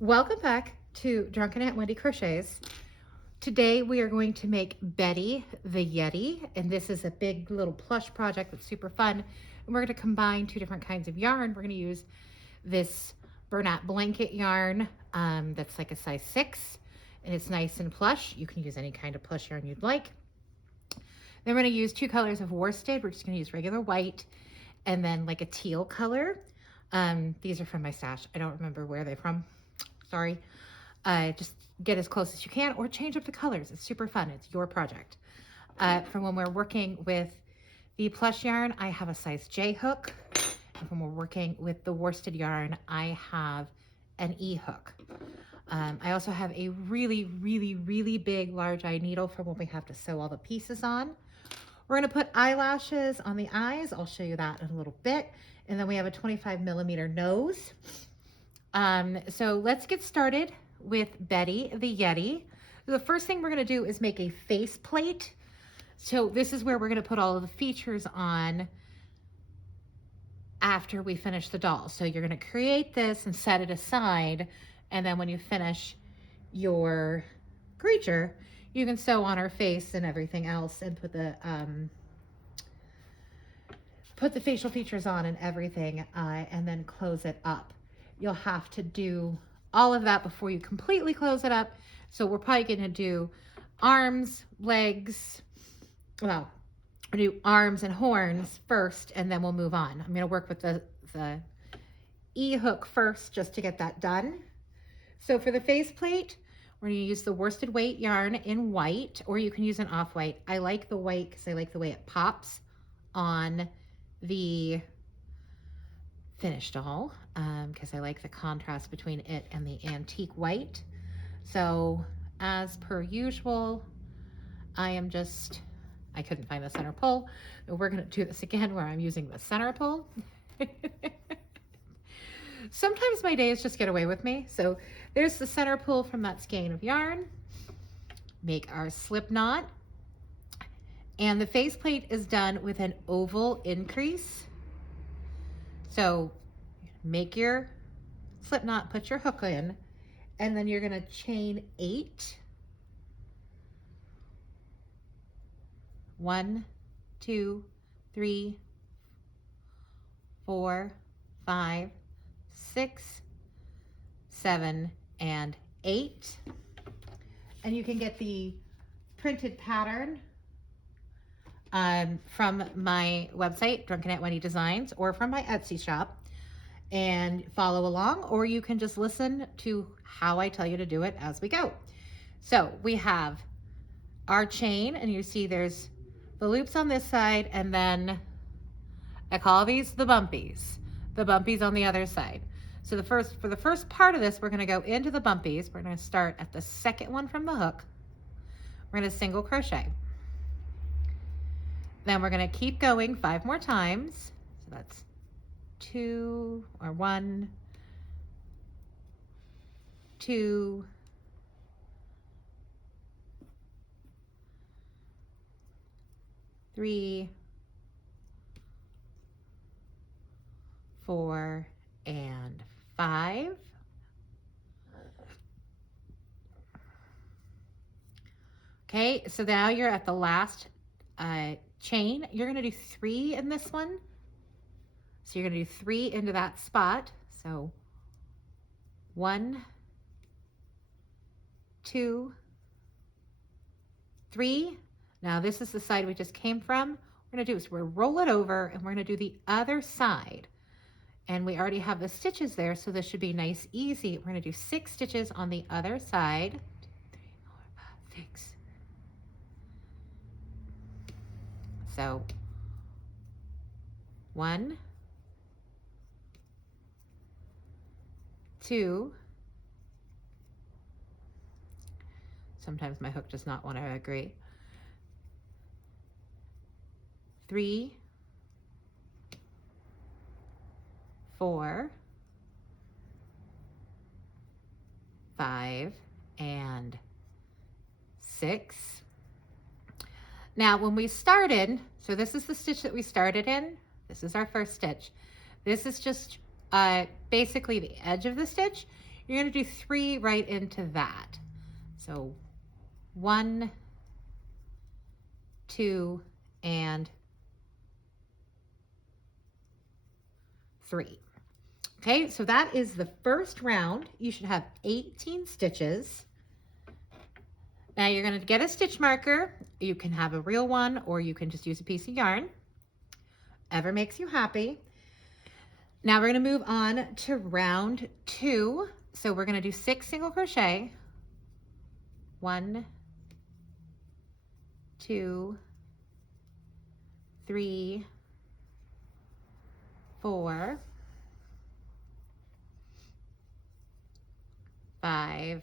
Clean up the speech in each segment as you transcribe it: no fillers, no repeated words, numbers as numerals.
Welcome back to Drunken Aunt Wendy Crochets. Today we are going to make Betty the Yeti, and this is a big little plush project that's super fun. And we're going to combine two different kinds of yarn. We're going to use this Bernat blanket yarn that's like a size 6, and it's nice and plush. You can use any kind of plush yarn you'd like. Then we're going to use 2 colors of worsted. We're just going to use regular white and then like a teal color. These are from my stash. I don't remember where they're from. Sorry. Just get as close as you can or change up the colors. It's super fun. It's your project. From when we're working with the plush yarn, I have a size J hook. And when we're working with the worsted yarn, I have an E hook. I also have a really big large eye needle for when we have to sew all the pieces on. We're going to put eyelashes on the eyes. I'll show you that in a little bit. And then we have a 25mm nose. So let's get started with Betty the Yeti. The first thing we're going to do is make a face plate. So this is where we're going to put all of the features on after we finish the doll. So you're going to create this and set it aside. And then when you finish your creature, you can sew on her face and everything else and put the facial features on and everything, and then close it up. You'll have to do all of that before you completely close it up. So we're probably going to do arms, legs, well, we'll do arms and horns first, and then we'll move on. I'm going to work with the E hook first just to get that done. So for the face plate, we're going to use the worsted weight yarn in white, or you can use an off-white. I like the white because I like the way it pops on the finished doll, because I like the contrast between it and the antique white. So as per usual, I couldn't find the center pull. We're going to do this again where I'm using the center pull. Sometimes my days just get away with me. So there's the center pull from that skein of yarn. Make our slip knot. And the faceplate is done with an oval increase. So make your slip knot, put your hook in, and then you're going to chain 8. 1, 2, 3, 4, 5, 6, 7, and 8. And you can get the printed pattern from my website, Drunken Aunt Wendy Designs, or from my Etsy shop, and follow along, or you can just listen to how I tell you to do it as we go. So we have our chain, and you see there's the loops on this side, and then I call these the bumpies on the other side. So for the first part of this, we're going to go into the bumpies. We're going to start at the second one from the hook. We're going to single crochet. Then we're going to keep going 5 more times. So that's 2 or 1, 2, 3, 4, and 5. Okay, so now you're at the last chain. You're going to do 3 in this one. So you're going to do 3 into that spot. So 1, 2, 3. Now this is the side we just came from. We're going to do is we're roll it over, and we're going to do the other side. And we already have the stitches there, so this should be nice, easy. We're going to do 6 stitches on the other side. 2, 3, 4, 5, 6. So 1, 2. Sometimes my hook does not want to agree. 3, 4, 5, and 6. Now when we started, so this is the stitch that we started in. This is our first stitch. This is just basically the edge of the stitch. you're going to do 3 right into that. So 1, 2, and 3. Okay, so that is the first round. You should have 18 stitches. Now you're going to get a stitch marker. You can have a real one or you can just use a piece of yarn. Ever makes you happy. Now we're going to move on to round 2. So we're going to do 6 single crochet. 1, 2, 3, 4, 5,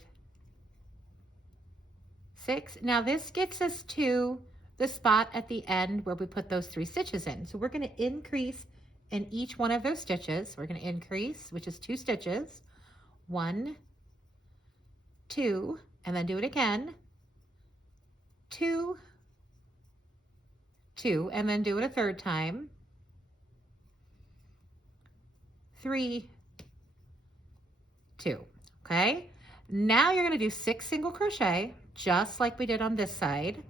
6. Now this gets us to the spot at the end where we put those 3 stitches in. So we're going to increase in each one of those stitches. We're going to increase, which is 2 stitches. 1, 2, and then do it again. 2, 2, and then do it a third time. 3, 2. Okay? Now you're going to do 6 single crochet, just like we did on this side.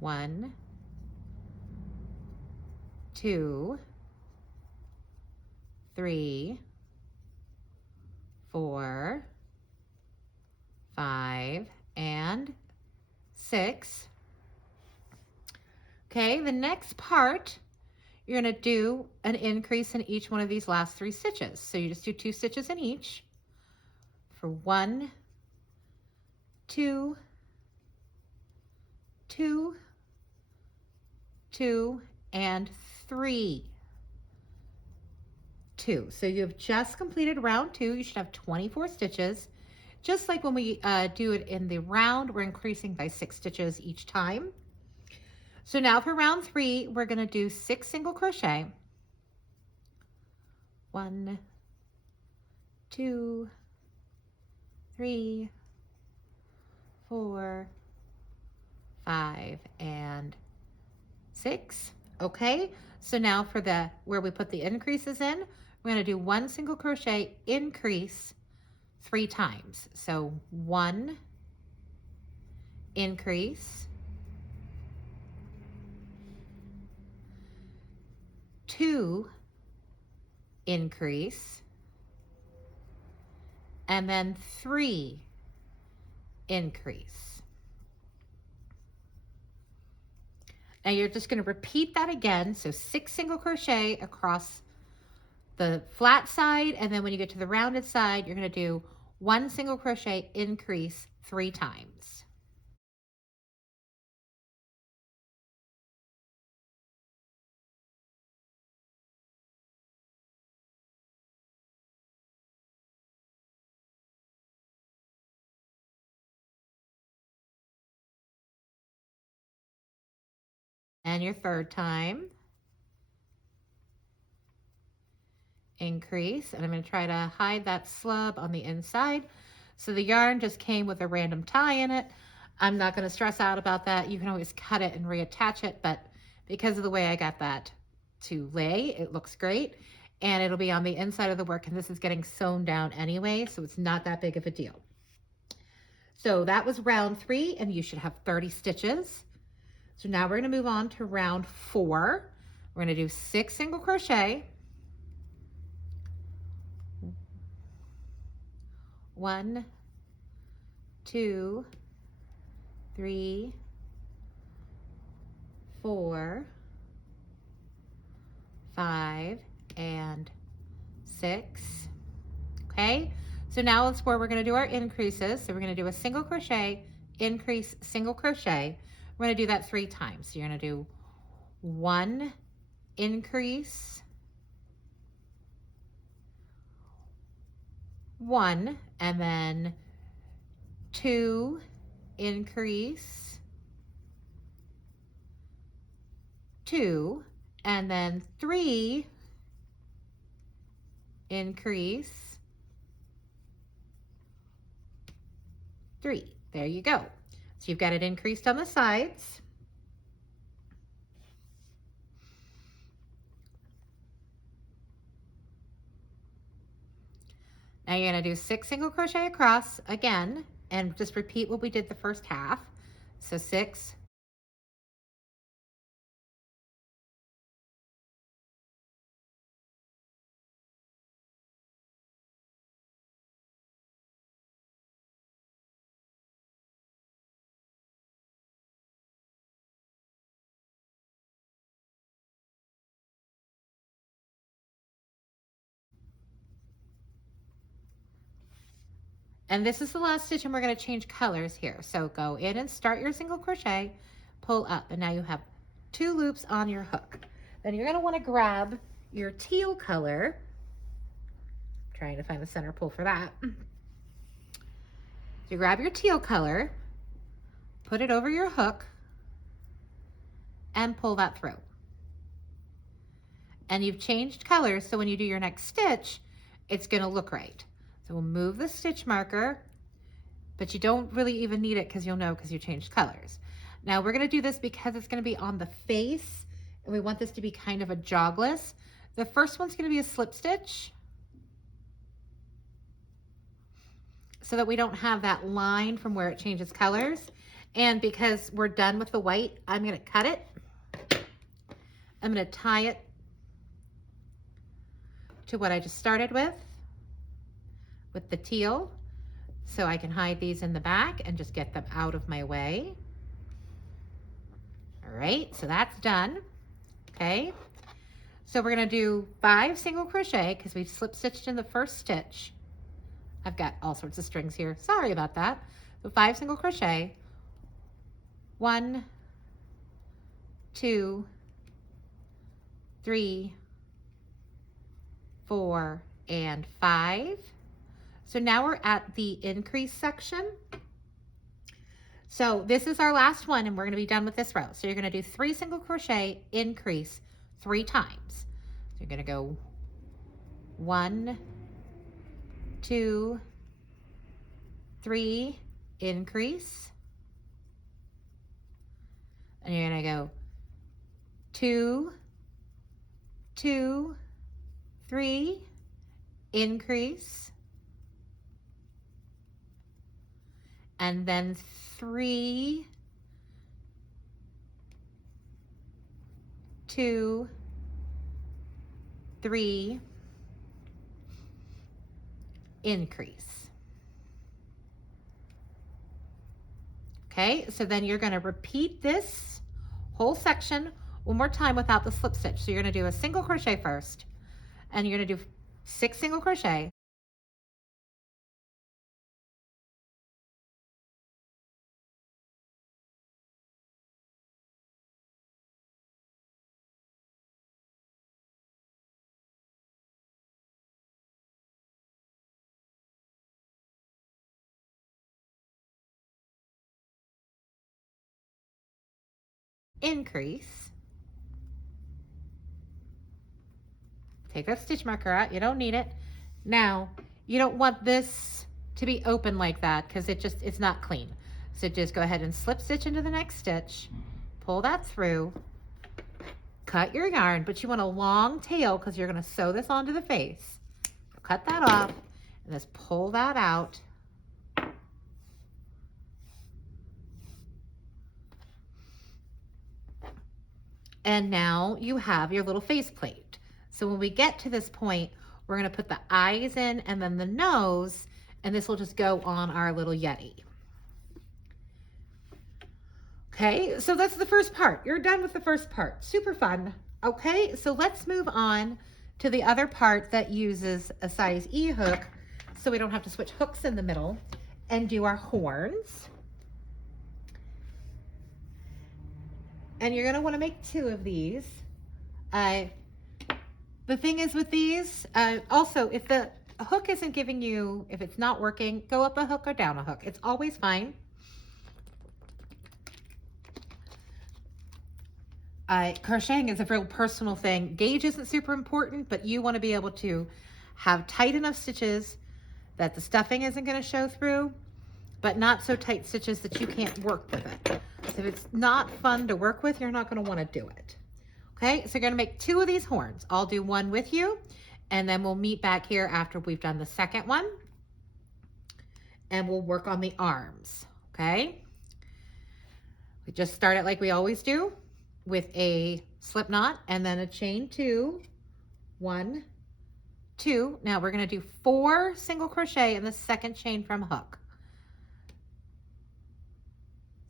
1, 2, 3, 4, 5, and 6. Okay, the next part, you're going to do an increase in each one of these last 3 stitches. So you just do 2 stitches in each for 1, 2, 2, 2, and 3, 2. So you've just completed round 2. You should have 24 stitches. Just like when we do it in the round, we're increasing by 6 stitches each time. So now for round 3, we're going to do 6 single crochet. 1, 2, 3, 4, 5, and 6. Okay, so now for the where we put the increases in, we're going to do 1 single crochet increase 3 times. So 1 increase, 2 increase, and then 3 increase. Now you're just going to repeat that again. So 6 single crochet across the flat side, and then when you get to the rounded side, you're going to do 1 single crochet increase 3 times. And your third time, increase, and I'm going to try to hide that slub on the inside. So the yarn just came with a random tie in it. I'm not going to stress out about that. You can always cut it and reattach it, but because of the way I got that to lay, it looks great, and it'll be on the inside of the work, and this is getting sewn down anyway, so it's not that big of a deal. So that was round 3, and you should have 30 stitches. So now we're going to move on to round 4. We're going to do 6 single crochet. 1, 2, 3, 4, 5, and 6. Okay, so now that's where we're going to do our increases. So we're going to do a single crochet, increase, single crochet. We're going to do that 3 times. So you're going to do 1 increase, 1, and then 2 increase, 2, and then 3 increase, 3. There you go. So you've got it increased on the sides. Now you're going to do 6 single crochet across again, and just repeat what we did the first half. So 6, and this is the last stitch, and we're going to change colors here. So go in and start your single crochet, pull up, and now you have 2 loops on your hook. Then you're going to want to grab your teal color, trying to find the center pull for that. You grab your teal color, put it over your hook, and pull that through. And you've changed colors, so when you do your next stitch, it's going to look right. So we'll move the stitch marker, but you don't really even need it because you'll know because you changed colors. Now we're going to do this because it's going to be on the face, and we want this to be kind of a jogless. The first one's going to be a slip stitch, so that we don't have that line from where it changes colors. And because we're done with the white, I'm going to cut it. I'm going to tie it to what I just started with the teal, so I can hide these in the back and just get them out of my way. All right, so that's done. Okay, so we're going to do 5 single crochet because we slip stitched in the first stitch. I've got all sorts of strings here. Sorry about that. So 5 single crochet. 1, 2, 3, 4, and 5. So now we're at the increase section. So this is our last one, and we're going to be done with this row. So you're going to do 3 single crochet, increase 3 times. So you're going to go 1, 2, 3, increase, and you're going to go 2, 2, 3, increase, and then 3, 2, 3, increase. Okay, so then you're going to repeat this whole section one more time without the slip stitch. So you're going to do a single crochet first, and you're going to do 6 single crochet, increase, take that stitch marker out, you don't need it. Now you don't want this to be open like that because it's not clean. So just go ahead and slip stitch into the next stitch, pull that through, cut your yarn, but you want a long tail because you're going to sew this onto the face. Cut that off and just pull that out. And now you have your little face plate. So when we get to this point, we're going to put the eyes in and then the nose, and this will just go on our little Yeti. Okay, so that's the first part. You're done with the first part. Super fun. Okay, so let's move on to the other part that uses a size E hook, so we don't have to switch hooks in the middle, and do our horns. And you're going to want to make 2 of these. The thing is with these, also, if the hook isn't giving you, if it's not working, go up a hook or down a hook. It's always fine. Crocheting is a real personal thing. Gauge isn't super important, but you want to be able to have tight enough stitches that the stuffing isn't going to show through, but not so tight stitches that you can't work with it. So if it's not fun to work with, you're not going to want to do it. Okay, so you're going to make 2 of these horns. I'll do one with you, and then we'll meet back here after we've done the second one. and we'll work on the arms, okay? We just start it like we always do with a slip knot and then a chain 2, 1, 2. Now we're going to do 4 single crochet in the second chain from hook.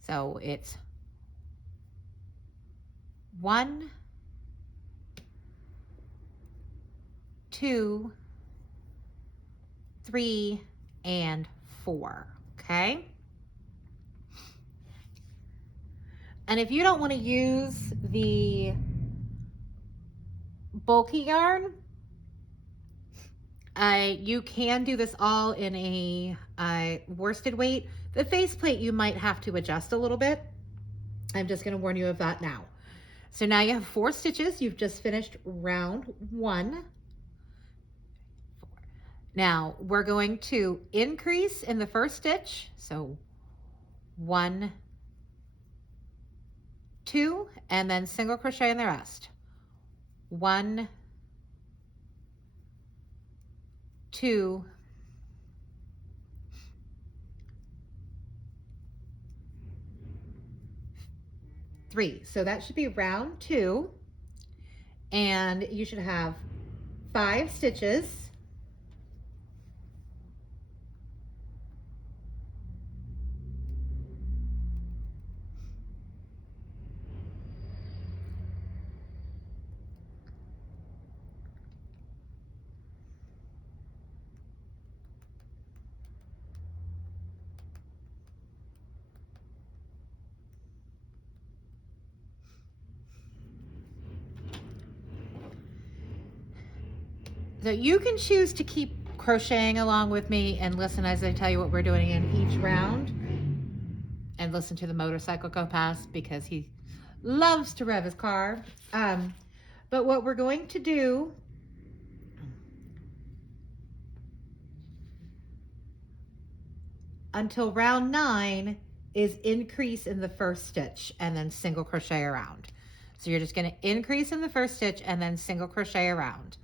So it's 1, 2, 3, and 4, okay? And if you don't want to use the bulky yarn, you can do this all in a worsted weight. The faceplate you might have to adjust a little bit. I'm just going to warn you of that now. So now you have 4 stitches. You've just finished round 1. Now we're going to increase in the first stitch. So 1, 2, and then single crochet in the rest. 1, 2, 3. So that should be round 2, and you should have 5 stitches. So you can choose to keep crocheting along with me and listen as I tell you what we're doing in each round, and listen to the motorcycle go past because he loves to rev his car. But what we're going to do until round 9 is increase in the first stitch and then single crochet around. So you're just going to increase in the first stitch and then single crochet around.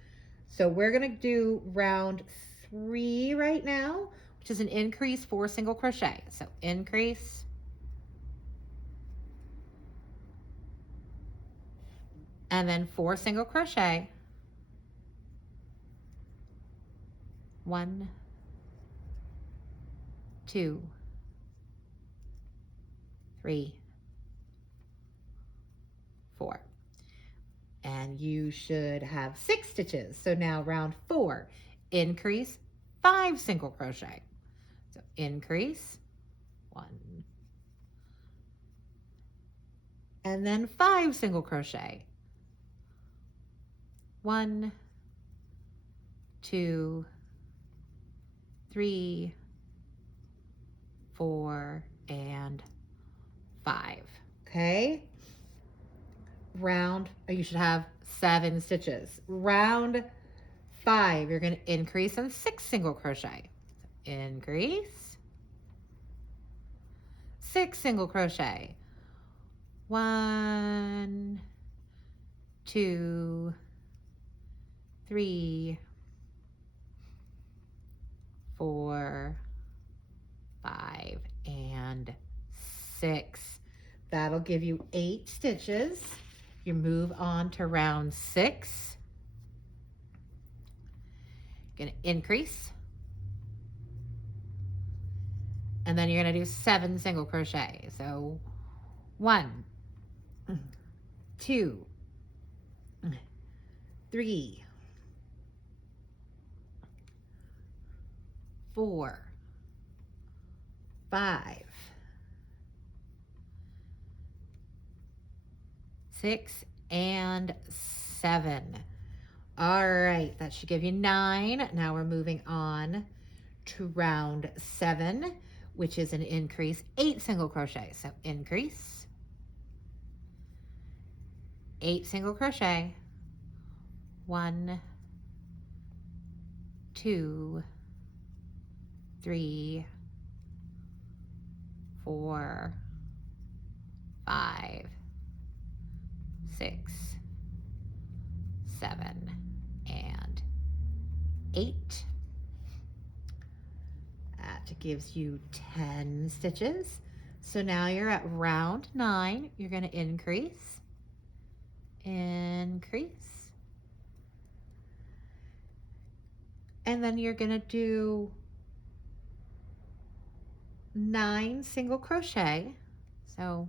So we're going to do round 3 right now, which is an increase 4 single crochet. So increase, and then 4 single crochet. 1, 2, 3, 4. And you should have 6 stitches. So now round 4, increase 5 single crochet. So increase 1, and then 5 single crochet. 1, 2, 3, 4, and 5. Okay. You should have 7 stitches. Round 5, you're going to increase in 6 single crochet. So increase, 6 single crochet. 1, 2, 3, 4, 5, and 6. That'll give you 8 stitches. You move on to round 6. Gonna increase, and then you're gonna do 7 single crochet. So 1, 2, 3, 4, 5, 6, and 7. All right, that should give you 9. Now we're moving on to round 7, which is an increase 8 single crochet. So increase, 8 single crochet. 1, 2, 3, 4, 5, 6, 7, and 8. That That gives you 10 stitches. So now you're at round 9. You're going to increase, increase, and then you're going to do 9 single crochet. So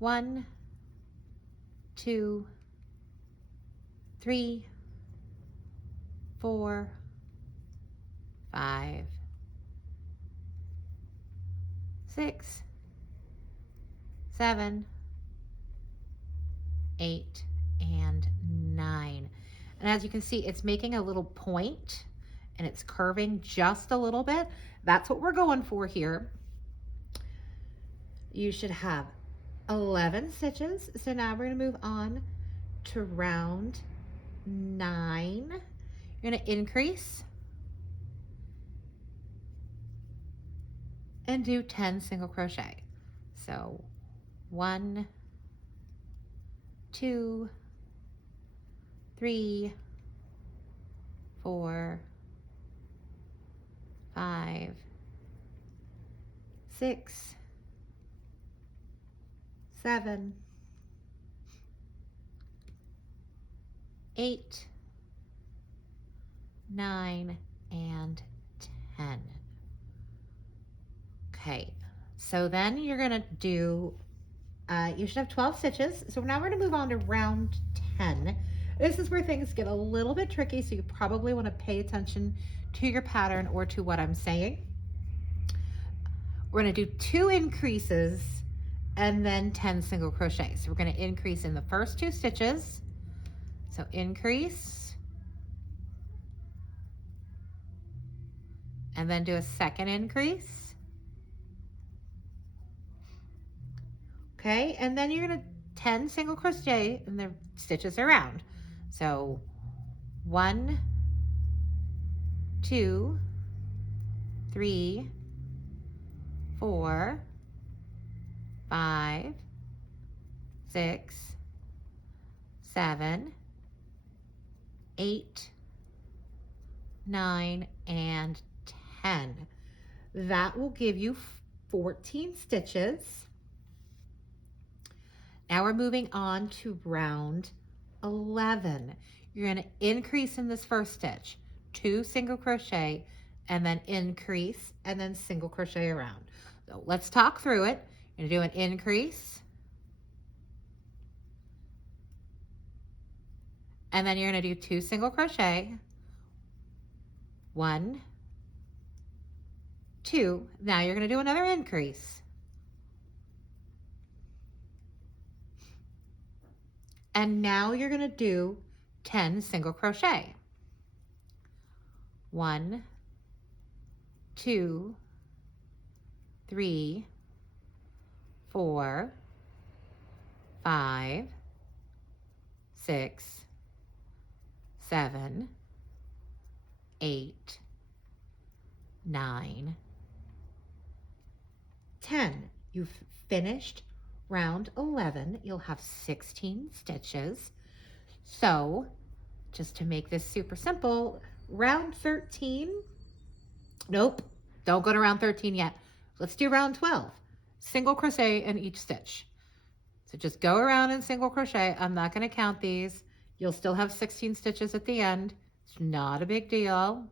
1, 2, 3, 4, 5, 6, 7, 8, and 9. And as you can see, it's making a little point and it's curving just a little bit. That's what we're going for here. You should have 11 stitches. So now we're going to move on to round 9. You're going to increase and do 10 single crochet. So 1, 2, 3, 4, 5, 6, 7, 8, 9, and 10. Okay, so then you're gonna do, you should have 12 stitches. So now we're gonna move on to round 10. This is where things get a little bit tricky, so you probably wanna pay attention to your pattern or to what I'm saying. We're gonna do 2 increases and then 10 single crochets. So we're gonna increase in the first 2 stitches. So increase, and then do a second increase. Okay, and then you're gonna 10 single crochet and the stitches around. So 1, 2, 3, 4, 5, 6, 7, 8, 9, and 10. That will give you 14 stitches. Now we're moving on to round 11. You're going to increase in this first stitch, 2 single crochet, and then increase, and then single crochet around. So let's talk through it. You're going to do an increase, and then you're going to do 2 single crochet, 1, 2. Now you're going to do another increase. And now you're going to do 10 single crochet. 1, 2, 3, 4, 5, 6, 7, 8, 9, 10. You've finished round 11. You'll have 16 stitches. So just to make this super simple, round 13, nope, don't go to round 13 yet. Let's do round 12. Single crochet in each stitch. So just go around and single crochet. I'm not going to count these. You'll still have 16 stitches at the end. It's not a big deal.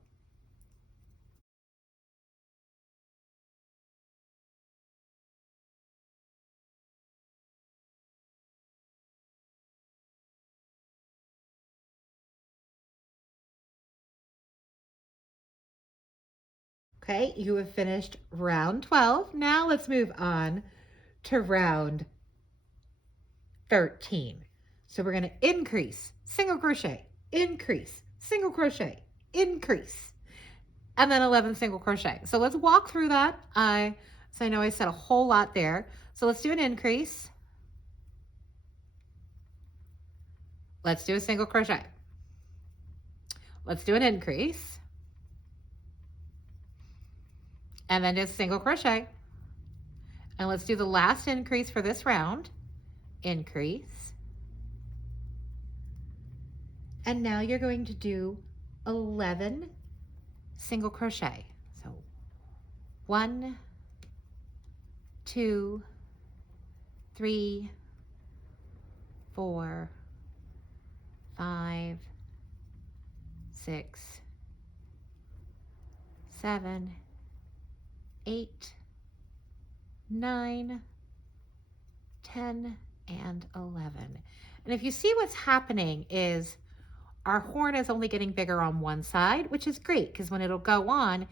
Okay, you have finished round 12. Now let's move on to round 13. So we're going to increase, single crochet, increase, single crochet, increase, and then 11 single crochet. So let's walk through that. So I know I said a whole lot there. So let's do an increase. Let's do a single crochet. Let's do an increase. And then just single crochet. And let's do the last increase for this round. Increase. And now you're going to do 11 single crochet. So 1, 2, 3, 4, 5, 6, 7, 8, 9, 10, and 11. And if you see what's happening is our horn is only getting bigger on one side, which is great because when it'll go on,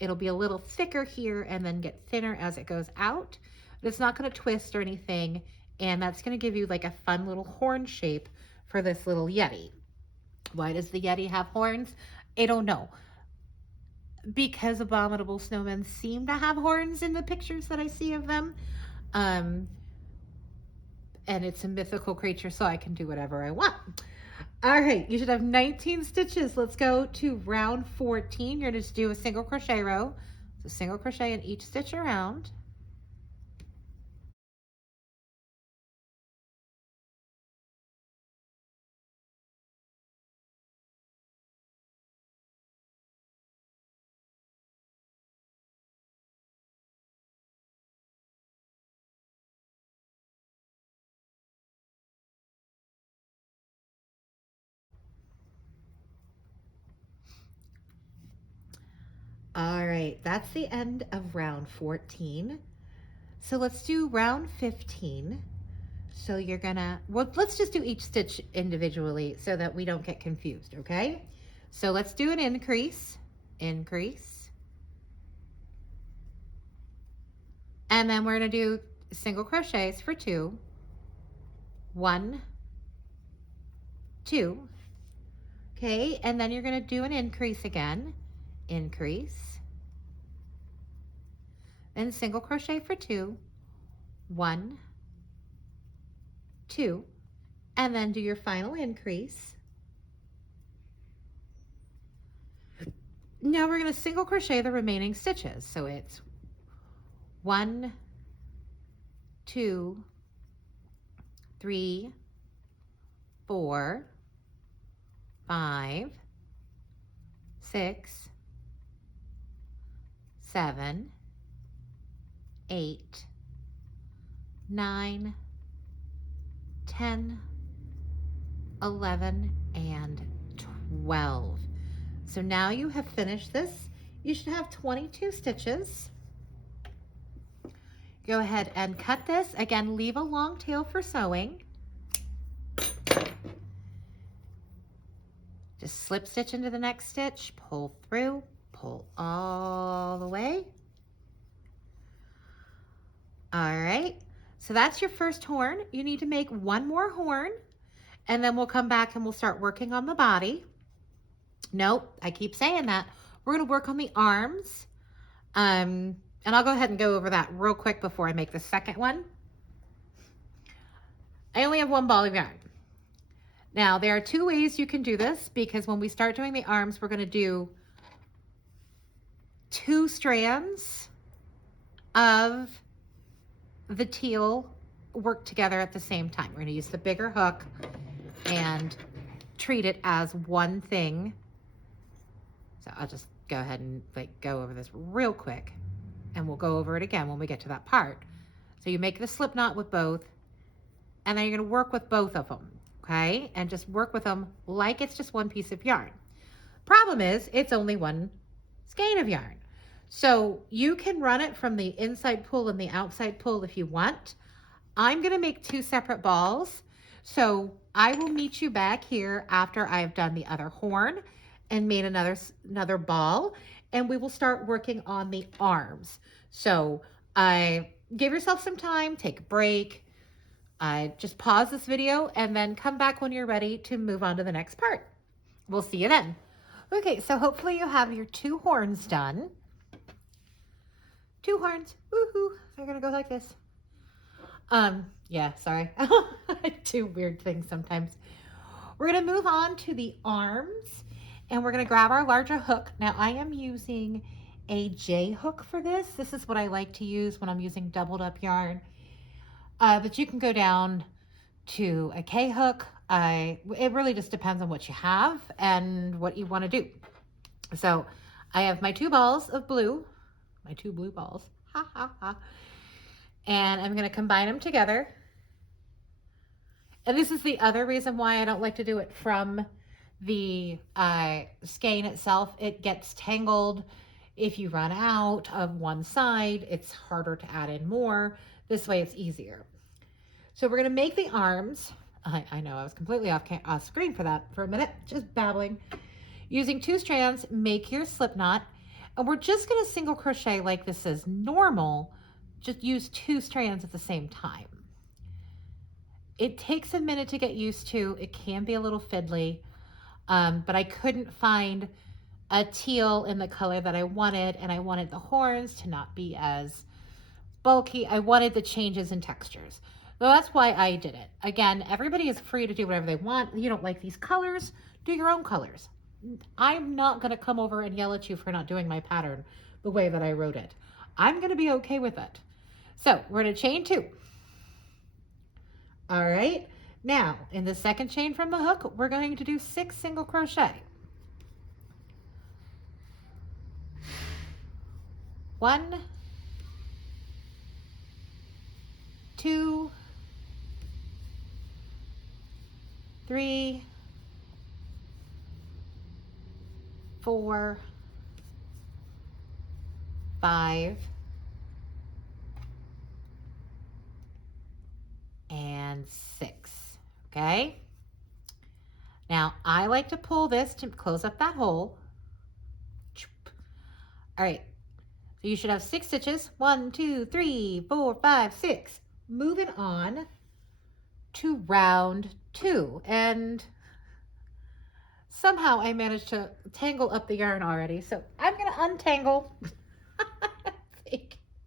it'll be a little thicker here and then get thinner as it goes out. But it's not going to twist or anything, and that's going to give you like a fun little horn shape for this little Yeti. Why does the Yeti have horns? I don't know. Because abominable snowmen seem to have horns in the pictures that I see of them. And it's a mythical creature, so I can do whatever I want. All right, you should have 19 stitches. Let's go to round 14. You're going to just do a single crochet row. So single crochet in each stitch around. All right, that's the end of round 14. So let's do round 15. So you're gonna, well, let's just do each stitch individually so that we don't get confused, okay? So let's do an increase, increase. And then we're gonna do single crochets for 2. 1, 2. Okay, and then you're gonna do an increase again, increase. Then single crochet for 2. 1, 2. And then do your final increase. Now we're going to single crochet the remaining stitches. So it's 1, 2, 3, 4, 5, 6, 7, 8, 9, 10, 11, and 12. So now you have finished this. You should have 22 stitches. Go ahead and cut this. Again, leave a long tail for sewing. Just slip stitch into the next stitch, pull through, pull all the way. All right, so that's your first horn. You need to make one more horn, and then we'll come back and we'll start working on the body. Nope, I keep saying that. We're gonna work on the arms. And I'll go ahead and go over that real quick before I make the second one. I only have one ball of yarn. Now, there are 2 ways you can do this, because when we start doing the arms, we're gonna do 2 strands of the teal work together at the same time. We're gonna use the bigger hook and treat it as one thing. So I'll just go ahead and go over this real quick, and we'll go over it again when we get to that part. So you make the slip knot with both, and then you're gonna work with both of them, okay? And just work with them like it's just one piece of yarn. Problem is, it's only one skein of yarn. So you can run it from the inside pull and the outside pull if you want. I'm gonna make 2 separate balls. So I will meet you back here after I've done the other horn and made another ball, and we will start working on the arms. So give yourself some time, take a break, just pause this video and then come back when you're ready to move on to the next part. We'll see you then. Okay, so hopefully you have your 2 horns done. 2 horns, woohoo, they're gonna go like this. Yeah, sorry, I do weird things sometimes. We're gonna move on to the arms, and we're gonna grab our larger hook. Now I am using a J hook for this. This is what I like to use when I'm using doubled up yarn. But you can go down to a K hook. It really just depends on what you have and what you want to do. So I have my 2 balls of blue. my two blue balls. Ha ha ha. And I'm going to combine them together. And this is the other reason why I don't like to do it from the skein itself. It gets tangled. If you run out of one side, it's harder to add in more. This way it's easier. So we're going to make the arms. I know I was completely off screen for that for a minute, just babbling. Using 2 strands, make your slip knot. And we're just going to single crochet like this is normal. Just use 2 strands at the same time. It takes a minute to get used to. It can be a little fiddly, but I couldn't find a teal in the color that I wanted, and I wanted the horns to not be as bulky. I wanted the changes in textures. So that's why I did it. Again, everybody is free to do whatever they want. You don't like these colors, do your own colors. I'm not going to come over and yell at you for not doing my pattern the way that I wrote it. I'm going to be okay with it. So we're going to chain 2. All right, now in the second chain from the hook, we're going to do 6 single crochet. 1, 2, 3, 4, 5, and 6. Okay. Now I like to pull this to close up that hole. All right. So you should have 6 stitches. 1, 2, 3, 4, 5, 6. Moving on to round 2. And somehow I managed to tangle up the yarn already. So I'm going to untangle.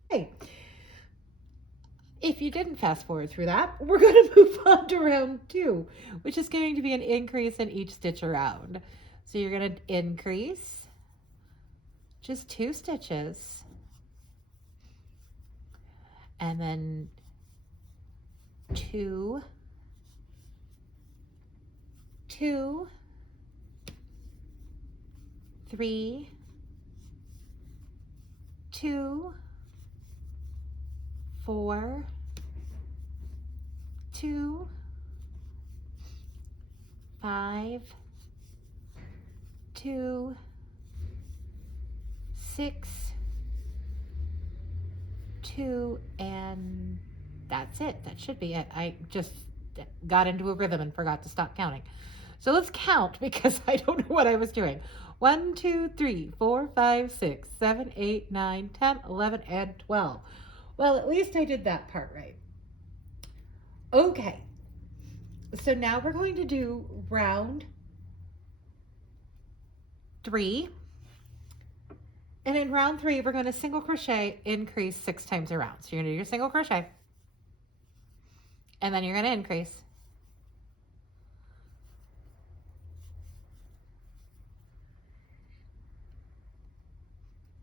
Hey, if you didn't fast forward through that, we're going to move on to round 2, which is going to be an increase in each stitch around. So you're going to increase just 2 stitches, and then 2, 2, 3, 2, 4, 2, 5, 2, 6, 2, and that's it. That should be it. I just got into a rhythm and forgot to stop counting. So let's count because I don't know what I was doing. 1, 2, 3, 4, 5, 6, 7, 8, 9, 10, 11, and 12. Well, at least I did that part right. Okay, so now we're going to do round 3. And in round 3, we're going to single crochet, increase 6 times around. So you're going to do your single crochet, and then you're going to increase.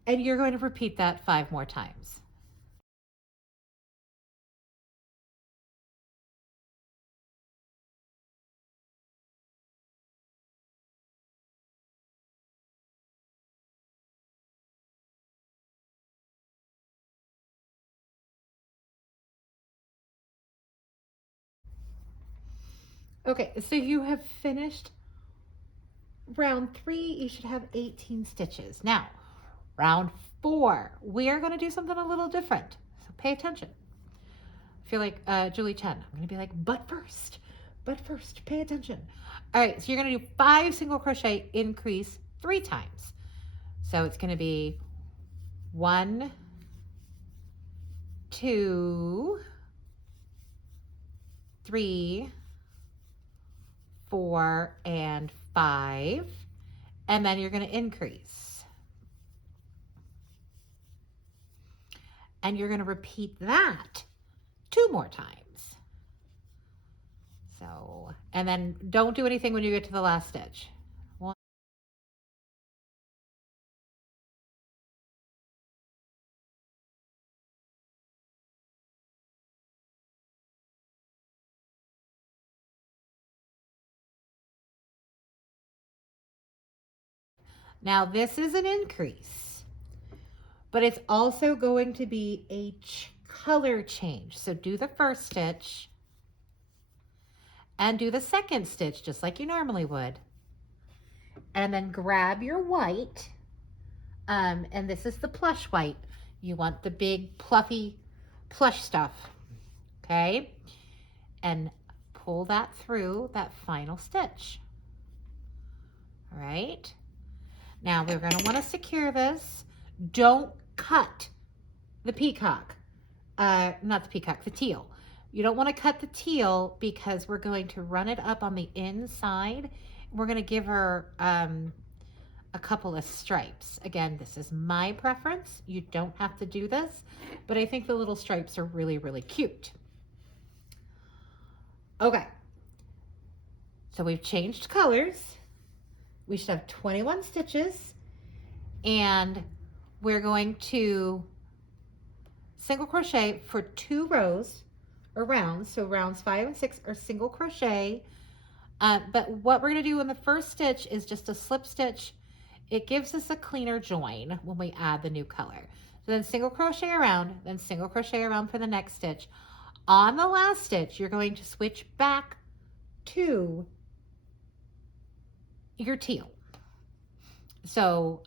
And you're going to repeat that 5 more times. Okay, so you have finished round 3. You should have 18 stitches. Now, round 4, we are going to do something a little different. So pay attention. I feel like Julie Chen. I'm going to be like, but first, pay attention. All right, so you're going to do 5 single crochet, increase 3 times. So it's going to be 1, 2, 3, 4, and 5. And then you're going to increase. And you're going to repeat that 2 more times. So, and then don't do anything when you get to the last stitch. Now this is an increase. but it's also going to be a color change. So do the first stitch and do the second stitch just like you normally would. And then grab your white, and this is the plush white. You want the big fluffy plush stuff, okay? And pull that through that final stitch. All right. Now we're going to want to secure this. Don't cut the peacock. Not the peacock, the teal. You don't want to cut the teal because we're going to run it up on the inside. We're going to give her a couple of stripes. Again, this is my preference. You don't have to do this, but I think the little stripes are really, really cute. Okay. So we've changed colors. We should have 21 stitches, and we're going to single crochet for 2 rows or rounds. So rounds 5 and 6 are single crochet. But what we're going to do in the first stitch is just a slip stitch. It gives us a cleaner join when we add the new color. So then single crochet around, then single crochet around for the next stitch. On the last stitch, you're going to switch back to your teal. So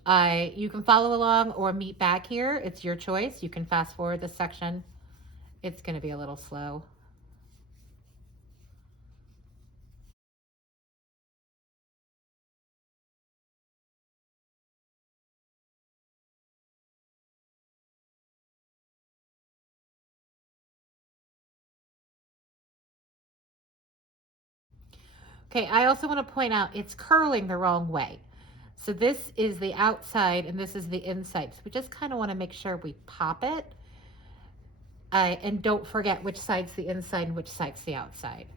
you can follow along or meet back here. It's your choice. You can fast forward this section. It's going to be a little slow. Okay, I also want to point out it's curling the wrong way. So this is the outside and this is the inside. So we just kind of want to make sure we pop it. And don't forget which side's the inside and which side's the outside.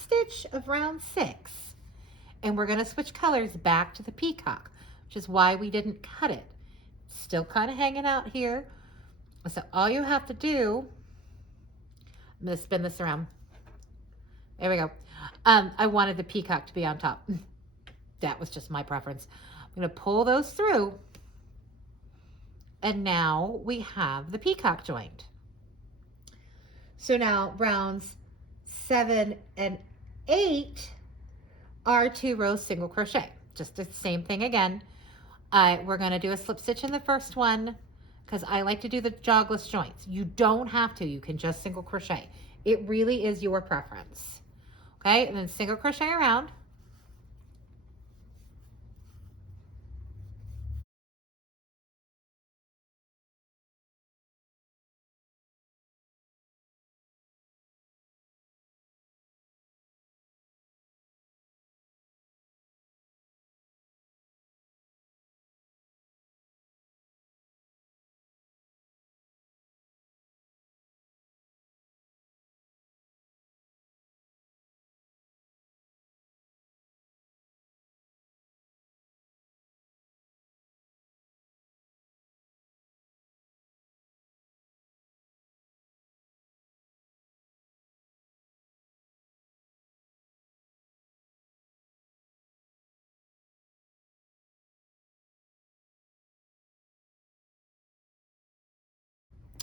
Stitch of round 6, and we're going to switch colors back to the peacock, which is why we didn't cut it. Still kind of hanging out here. So all you have to do, I'm going to spin this around. There we go. I wanted the peacock to be on top. That was just my preference. I'm going to pull those through, and now we have the peacock joined. So now rounds 7 and 8 are 2 rows single crochet. Just the same thing again. We're going to do a slip stitch in the first one because I like to do the jogless joints. You don't have to. You can just single crochet. It really is your preference. Okay, and then single crochet around.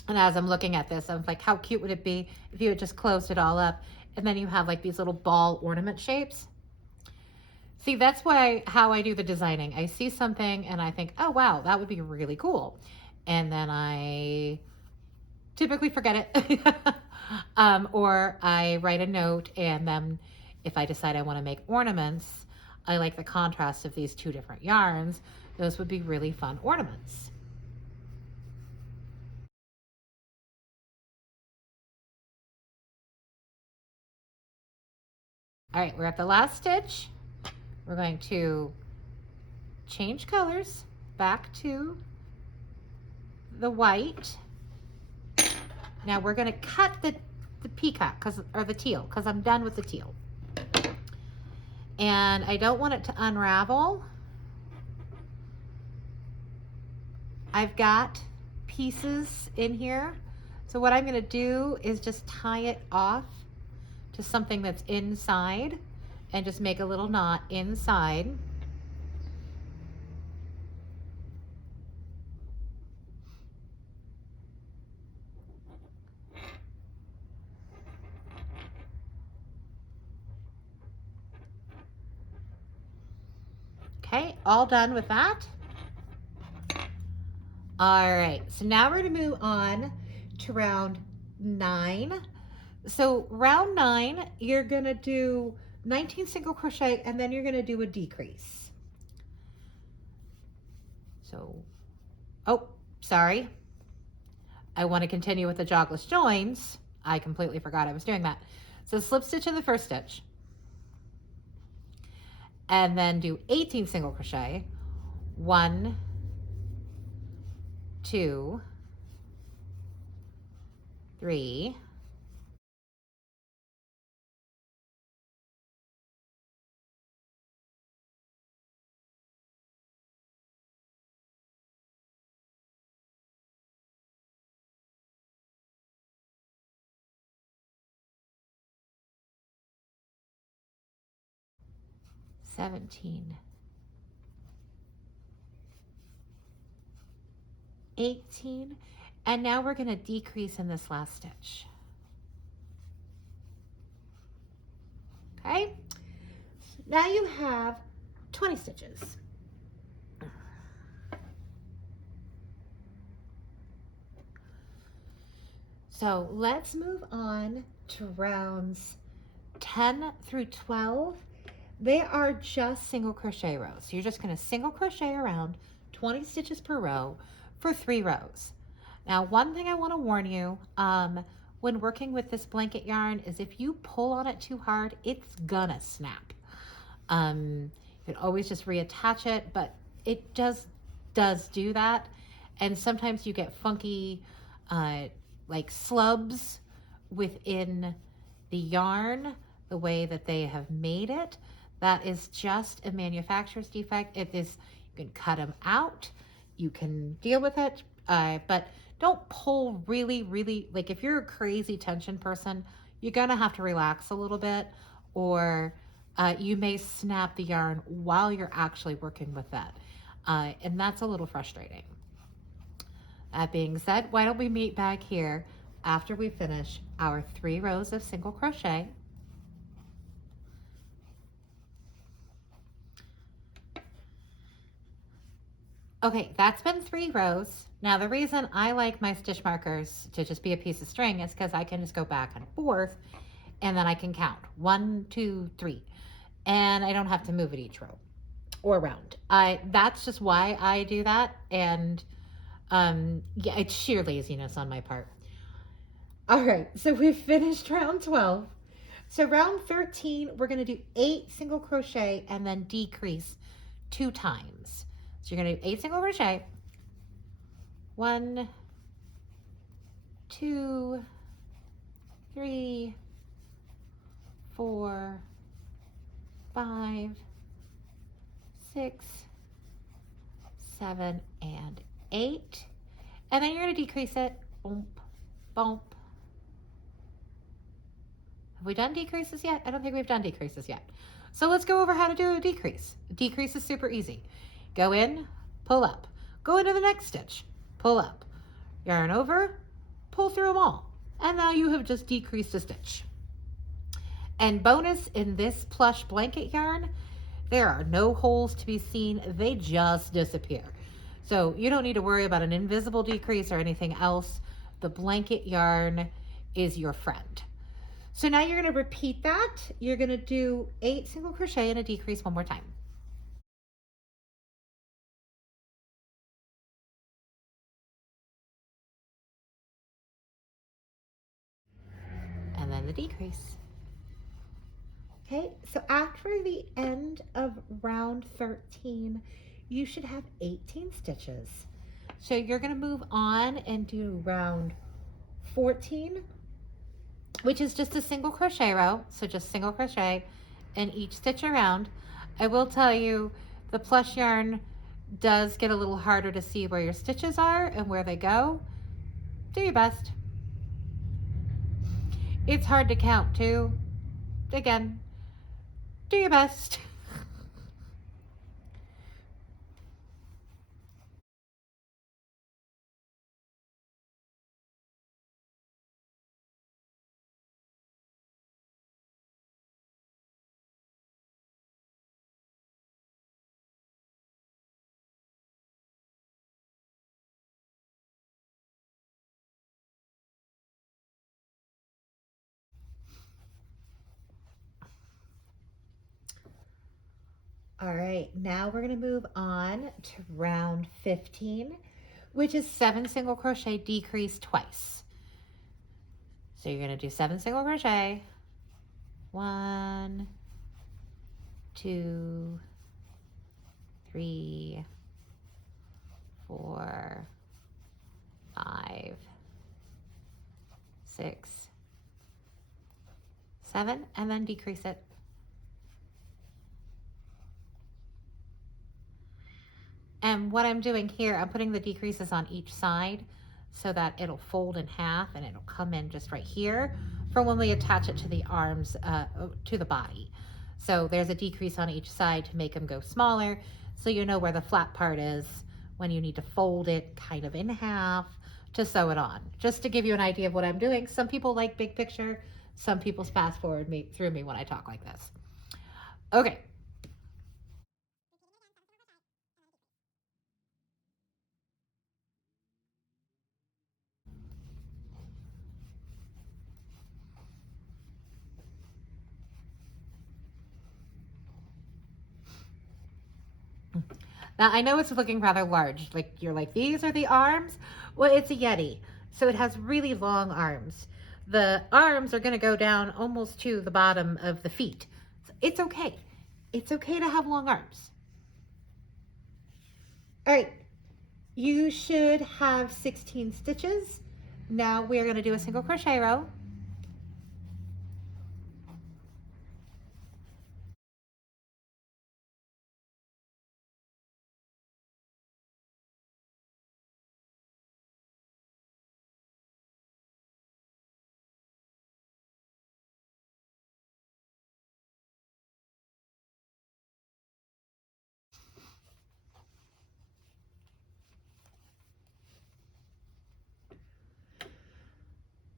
And as I'm looking at this, I'm like, how cute would it be if you had just closed it all up and then you have like these little ball ornament shapes? See, that's how I do the designing. I see something and I think, oh, wow, that would be really cool. And then I typically forget it. Or I write a note, and then if I decide I want to make ornaments, I like the contrast of these 2 different yarns. Those would be really fun ornaments. All right, we're at the last stitch. We're going to change colors back to the white. Now we're going to cut the peacock or the teal because I'm done with the teal. And I don't want it to unravel. I've got pieces in here. So what I'm going to do is just tie it off to something that's inside and just make a little knot inside. Okay, all done with that. All right, so now we're going to move on to round 9. So round 9, you're going to do 19 single crochet and then you're going to do a decrease. So, oh, sorry. I want to continue with the jogless joins. I completely forgot I was doing that. So slip stitch in the first stitch and then do 18 single crochet. 1, 2, 3, 17, 18, and now we're going to decrease in this last stitch. Okay, now you have 20 stitches. So let's move on to rounds 10 through 12. They are just single crochet rows. So you're just going to single crochet around 20 stitches per row for 3 rows. Now, one thing I want to warn you, when working with this blanket yarn is if you pull on it too hard, it's gonna snap. You can always just reattach it, but it just does do that. And sometimes you get funky like slubs within the yarn, the way that they have made it. That is just a manufacturer's defect. It is, you can cut them out, you can deal with it, but don't pull really, like if you're a crazy tension person, you're gonna have to relax a little bit, or you may snap the yarn while you're actually working with that. And that's a little frustrating. That being said, why don't we meet back here after we finish our 3 rows of single crochet. Okay, that's been 3 rows. Now the reason I like my stitch markers to just be a piece of string is because I can just go back and forth and then I can count 1, 2, 3, and I don't have to move it each row or round. That's just why I do that, and yeah, it's sheer laziness on my part. All right, so we've finished round 12. So round 13, we're going to do 8 single crochet and then decrease 2 times. So you're going to do 8 single crochet. 1, 2, 3, 4, 5, 6, 7, and 8. And then you're going to decrease it. Bump, bump. Have we done decreases yet? I don't think we've done decreases yet. So let's go over how to do a decrease. A decrease is super easy. Go in, pull up. Go into the next stitch, pull up. Yarn over, pull through them all. And now you have just decreased a stitch. And bonus, in this plush blanket yarn, there are no holes to be seen. They just disappear. So you don't need to worry about an invisible decrease or anything else. The blanket yarn is your friend. So now you're going to repeat that. You're going to do 8 single crochet and a decrease one more time. and the decrease. Okay, so after the end of round 13, you should have 18 stitches. So you're going to move on and do round 14, which is just a single crochet row. So just single crochet in each stitch around. I will tell you, the plush yarn does get a little harder to see where your stitches are and where they go. Do your best. It's hard to count too. Again, do your best. All right, now we're going to move on to round 15, which is 7 single crochet decrease twice. So you're going to do 7 single crochet. 1, 2, 3, 4, 5, 6, 7, and then decrease it. And what I'm doing here, I'm putting the decreases on each side so that it'll fold in half and it'll come in just right here for when we attach it to the arms, to the body. So there's a decrease on each side to make them go smaller, so you know where the flat part is when you need to fold it kind of in half to sew it on. Just to give you an idea of what I'm doing. Some people like big picture, some people fast forward through me when I talk like this. Okay. Now I know it's looking rather large, like you're like, these are the arms? Well, it's a Yeti, so it has really long arms. The arms are gonna go down almost to the bottom of the feet. So it's okay. It's okay to have long arms. All right, you should have 16 stitches. Now we're gonna do a single crochet row.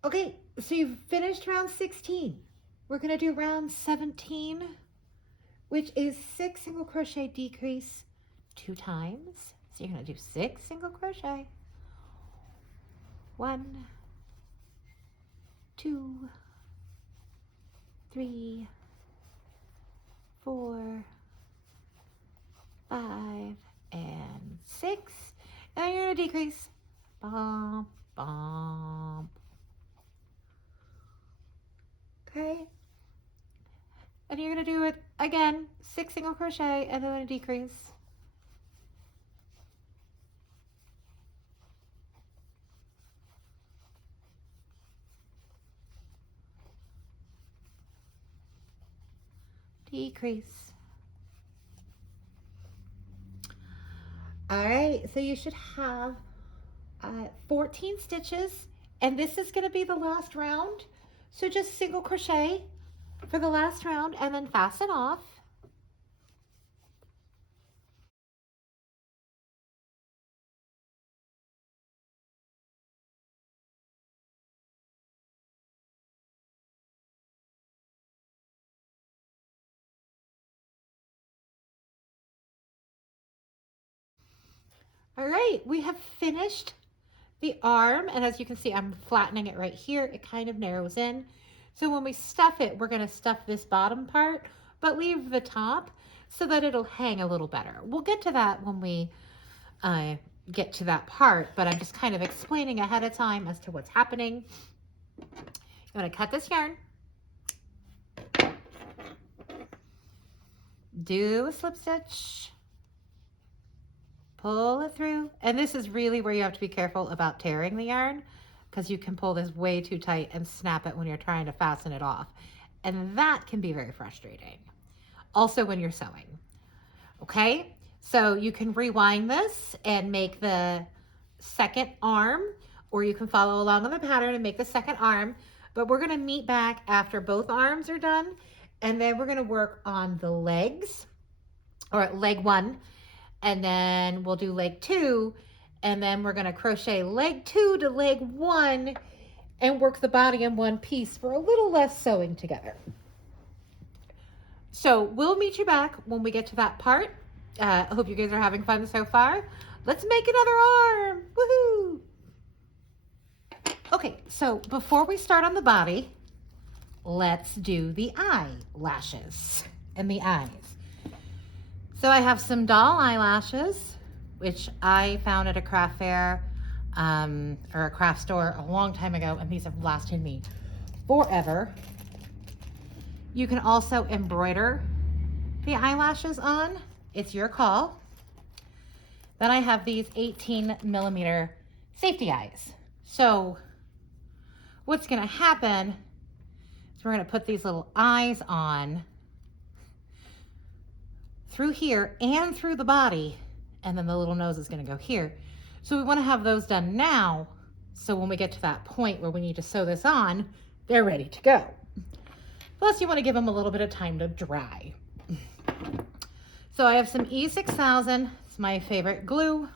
Okay, so you've finished round 16. We're gonna do round 17, which is 6 single crochet decrease 2 times. So you're gonna do 6 single crochet. 1, 2, 3, 4, 5, and 6. And you're gonna decrease. Bump, bump. Okay. And you're gonna do it again, 6 single crochet and then a decrease. Decrease. All right, so you should have 14 stitches, and this is going to be the last round. So just single crochet for the last round and then fasten off. All right, we have finished the arm, and as you can see, I'm flattening it right here. It kind of narrows in. So when we stuff it, we're going to stuff this bottom part, but leave the top so that it'll hang a little better. We'll get to that when we get to that part, but I'm just kind of explaining ahead of time as to what's happening. I'm going to cut this yarn. do a slip stitch, pull it through. And this is really where you have to be careful about tearing the yarn, because you can pull this way too tight and snap it when you're trying to fasten it off. And that can be very frustrating. Also when you're sewing. Okay, so you can rewind this and make the second arm, or you can follow along on the pattern and make the second arm. But we're gonna meet back after both arms are done, and then we're gonna work on the legs, or leg 1, and then we'll do leg 2, and then we're gonna crochet leg 2 to leg 1 and work the body in one piece for a little less sewing together. So we'll meet you back when we get to that part. I hope you guys are having fun so far. Let's make another arm. Woohoo! Okay, so before we start on the body, let's do the eyelashes and the eyes. So I have some doll eyelashes, which I found at a craft fair or a craft store a long time ago, and these have lasted me forever. You can also embroider the eyelashes on. It's your call. Then I have these 18mm safety eyes. So what's gonna happen is we're gonna put these little eyes on through here and through the body, and then the little nose is gonna go here. So we wanna have those done now, so when we get to that point where we need to sew this on, they're ready to go. Plus you wanna give them a little bit of time to dry. So I have some E6000, it's my favorite glue.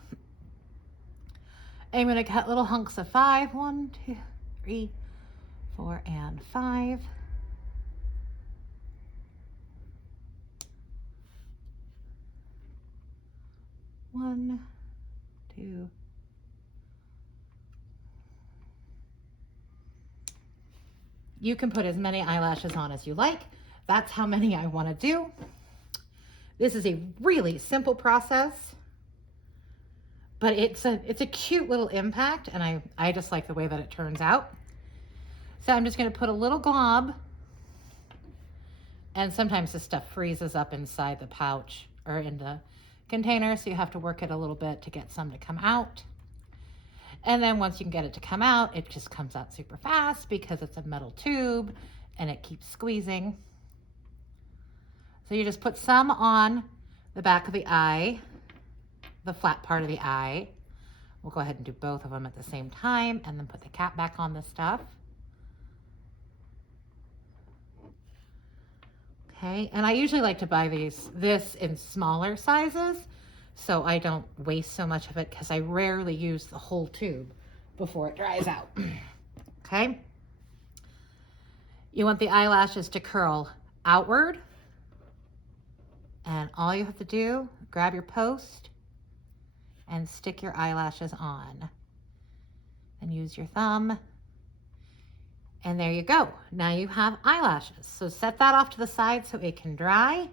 I'm gonna cut little hunks of 5, 1, 2, 3, 4, and 5. One, two. You can put as many eyelashes on as you like. That's how many I want to do. This is a really simple process, but it's a cute little impact, and I just like the way that it turns out. So I'm just going to put a little glob, and sometimes this stuff freezes up inside the pouch or in the container, so you have to work it a little bit to get some to come out. And then once you can get it to come out, it just comes out super fast because it's a metal tube and it keeps squeezing. So you just put some on the back of the eye, the flat part of the eye. We'll go ahead and do both of them at the same time, and then put the cap back on the stuff. Okay, and I usually like to buy this in smaller sizes, so I don't waste so much of it, because I rarely use the whole tube before it dries out. Okay, you want the eyelashes to curl outward, and all you have to do, grab your post and stick your eyelashes on, and use your thumb, and there you go. Now you have eyelashes. So set that off to the side so it can dry.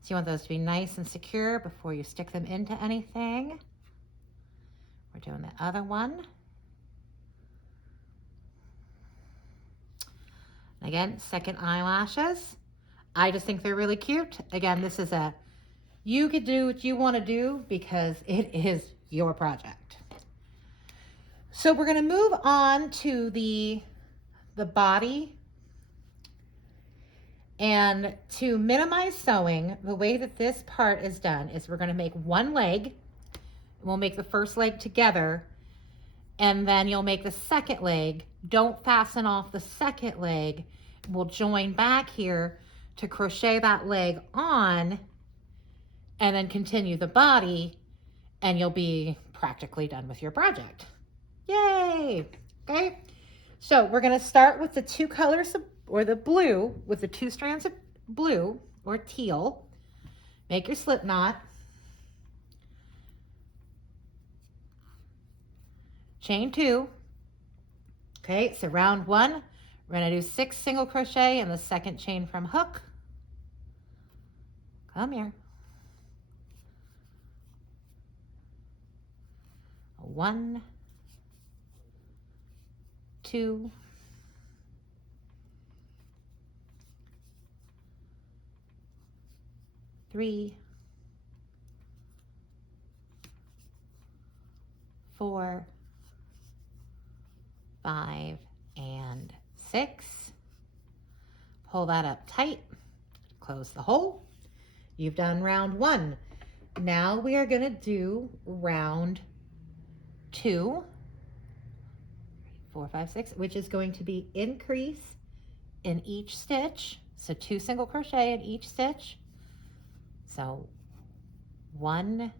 So you want those to be nice and secure before you stick them into anything. We're doing the other one. Again, second eyelashes. I just think they're really cute. Again, this is you could do what you want to do because it is your project. So we're going to move on to the body. And to minimize sewing, the way that this part is done is we're going to make one leg. We'll make the first leg together, and then you'll make the second leg. Don't fasten off the second leg. We'll join back here to crochet that leg on, and then continue the body, and you'll be practically done with your project. Yay! Okay, so we're going to start with the two colors or the blue, with the 2 strands of blue or teal. Make your slip knot. Chain 2. Okay, so round 1, we're going to do 6 single crochet in the second chain from hook. Come here. 1, 2, 3, 3, 4, 5, and 6. Pull that up tight, close the hole. You've done round 1. Now we are going to do round 2, 4, 5, 6, which is going to be increase in each stitch. So 2 single crochet in each stitch. So 1,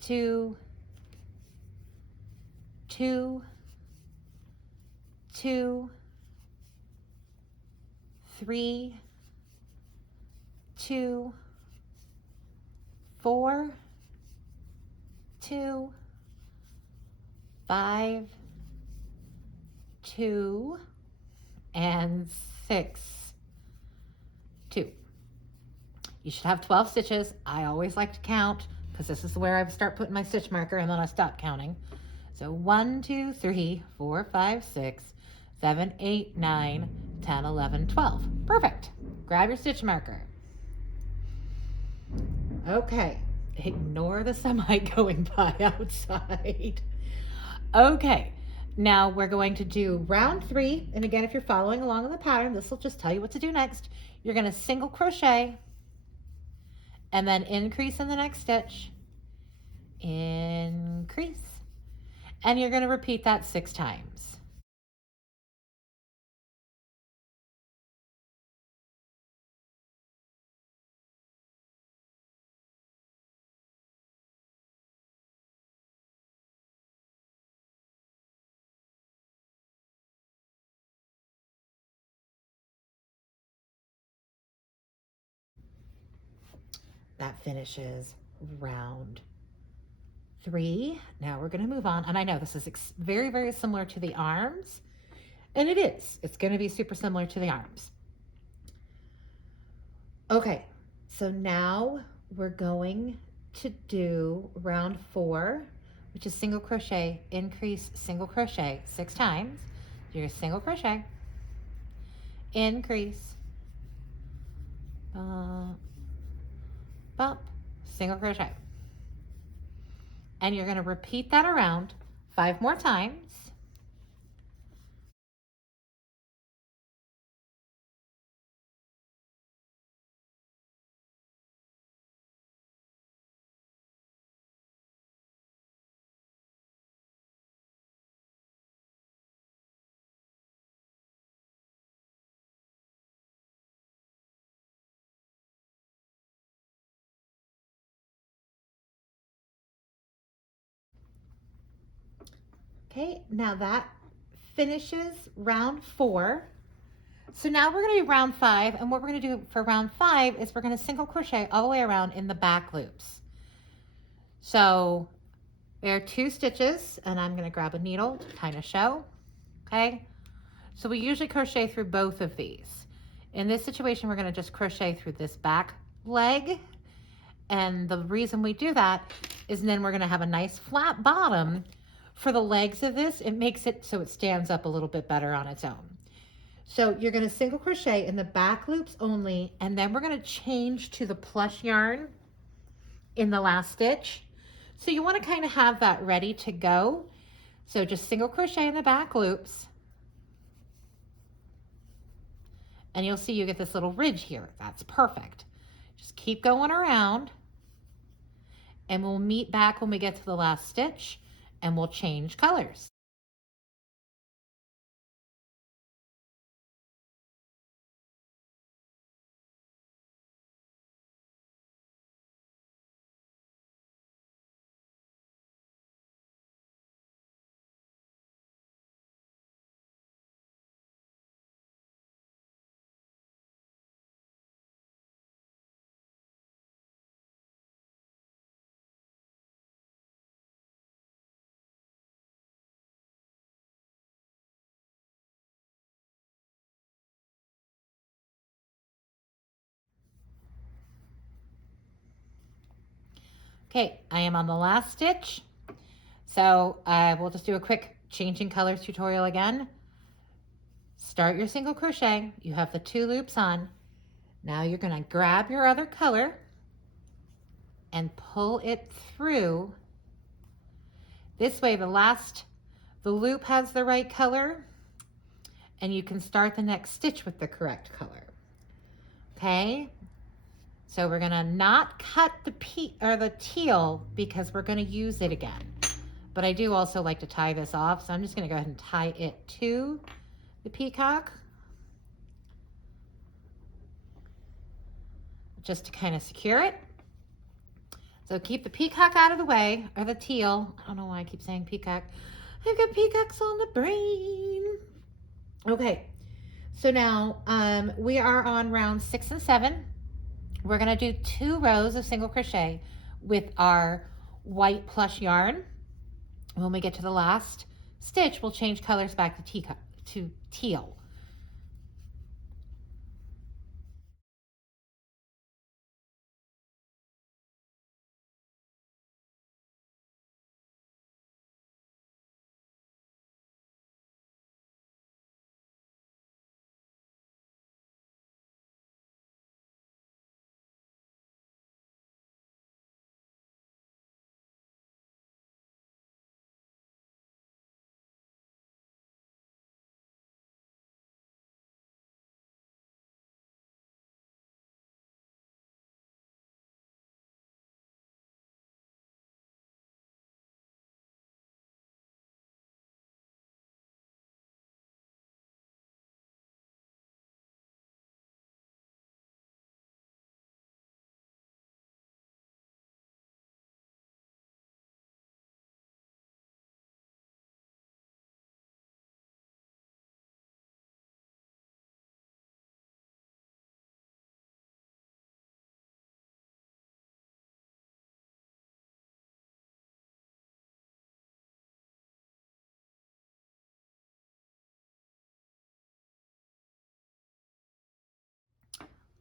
2, 2, 2, 3, 2, 4, 2, 5, 2, and 6, 2. You should have 12 stitches. I always like to count because this is where I start putting my stitch marker and then I stop counting. So 1, 2, 3, 4, 5, 6, 7, 8, 9, 10, 11, 12. Perfect. Grab your stitch marker. Okay. Ignore the semi going by outside. Okay. Now we're going to do round 3. And again, if you're following along in the pattern, this will just tell you what to do next. You're going to single crochet and then increase in the next stitch. Increase. And you're going to repeat that 6 times. That finishes round 3. Now we're going to move on. And I know this is very, very similar to the arms. And it is. It's going to be super similar to the arms. Okay. So now we're going to do round 4, which is single crochet, increase, single crochet 6 times. You're a single crochet, increase, bump, single crochet. And you're going to repeat that around 5 more times. Okay, now that finishes round 4. So now we're going to do round 5, and what we're going to do for round 5 is we're going to single crochet all the way around in the back loops. So there are 2 stitches, and I'm going to grab a needle to kind of show. Okay, so we usually crochet through both of these. In this situation, we're going to just crochet through this back leg, and the reason we do that is then we're going to have a nice flat bottom for the legs of this. It makes it so it stands up a little bit better on its own. So you're going to single crochet in the back loops only, and then we're going to change to the plush yarn in the last stitch. So you want to kind of have that ready to go. So just single crochet in the back loops, and you'll see you get this little ridge here. That's perfect. Just keep going around, and we'll meet back when we get to the last stitch, and we'll change colors. Okay, I am on the last stitch. So I will just do a quick changing colors tutorial again. Start your single crochet. You have the 2 loops on. Now you're going to grab your other color and pull it through. This way the loop has the right color, and you can start the next stitch with the correct color. Okay? So we're gonna not cut the teal because we're gonna use it again. But I do also like to tie this off, so I'm just gonna go ahead and tie it to the peacock, just to kind of secure it. So keep the peacock out of the way, or the teal. I don't know why I keep saying peacock. I've got peacocks on the brain. Okay, so now we are on round 6 and 7. We're gonna do 2 rows of single crochet with our white plush yarn. When we get to the last stitch, we'll change colors back to teal.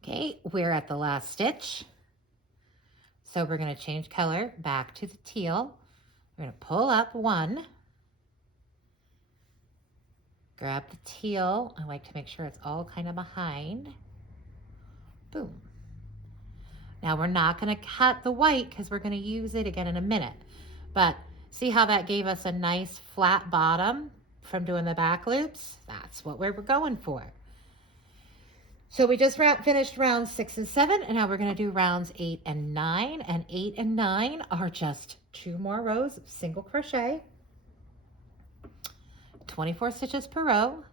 Okay, we're at the last stitch. So we're gonna change color back to the teal. We're gonna pull up 1, grab the teal. I like to make sure it's all kind of behind. Boom. Now we're not gonna cut the white because we're gonna use it again in a minute. But see how that gave us a nice flat bottom from doing the back loops? That's what we're going for. So we just finished rounds 6 and 7, and now we're going to do rounds 8 and 9. And 8 and 9 are just 2 more rows of single crochet, 24 stitches per row.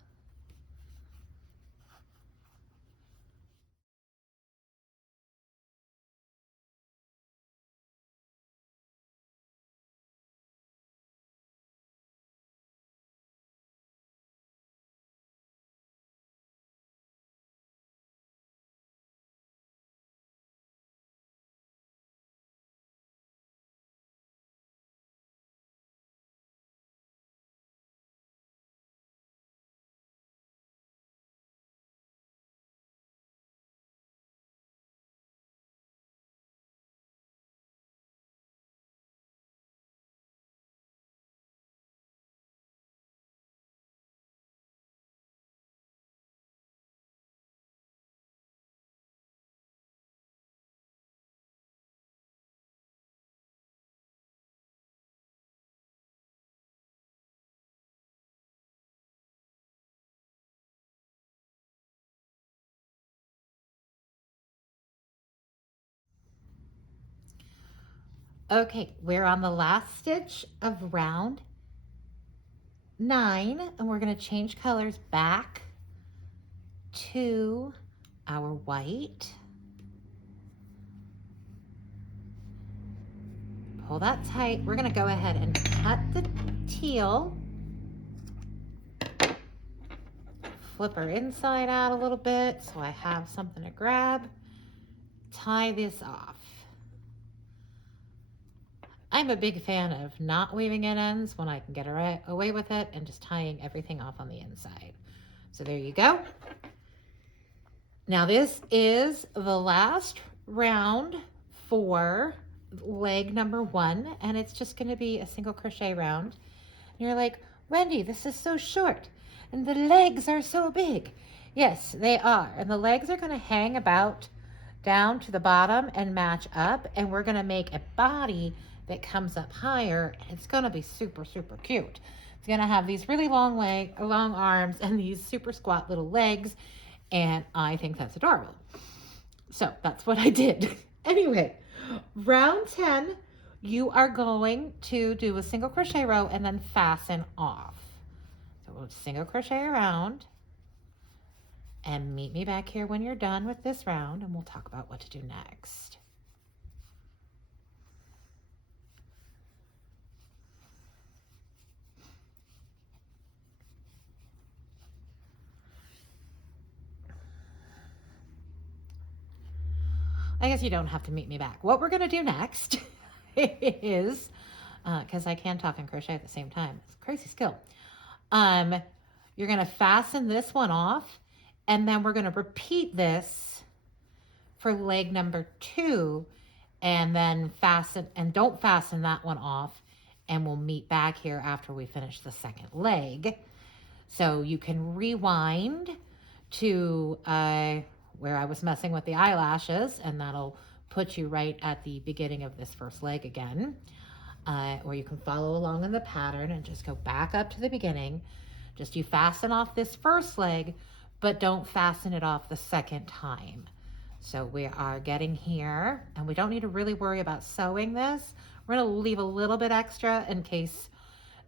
Okay, we're on the last stitch of round 9, and we're going to change colors back to our white. Pull that tight. We're going to go ahead and cut the teal. Flip her inside out a little bit so I have something to grab. Tie this off. I'm a big fan of not weaving in ends when I can get away with it and just tying everything off on the inside. So there you go. Now this is the last round for leg number 1, and it's just going to be a single crochet round. And you're like, Wendy, this is so short and the legs are so big. Yes, they are. And the legs are going to hang about down to the bottom and match up. And we're going to make a body that comes up higher. It's going to be super, super cute. It's going to have these really long arms and these super squat little legs. And I think that's adorable. So that's what I did. Anyway, round 10, you are going to do a single crochet row and then fasten off. So we'll single crochet around and meet me back here when you're done with this round and we'll talk about what to do next. I guess you don't have to meet me back. What we're going to do next is, because I can talk and crochet at the same time, it's a crazy skill. You're going to fasten this one off, and then we're going to repeat this for leg number 2, and then fasten, and don't fasten that one off, and we'll meet back here after we finish the second leg. So you can rewind to where I was messing with the eyelashes, and that'll put you right at the beginning of this first leg again. Or you can follow along in the pattern and just go back up to the beginning. Just you fasten off this first leg, but don't fasten it off the second time. So we are getting here, and we don't need to really worry about sewing this. We're going to leave a little bit extra in case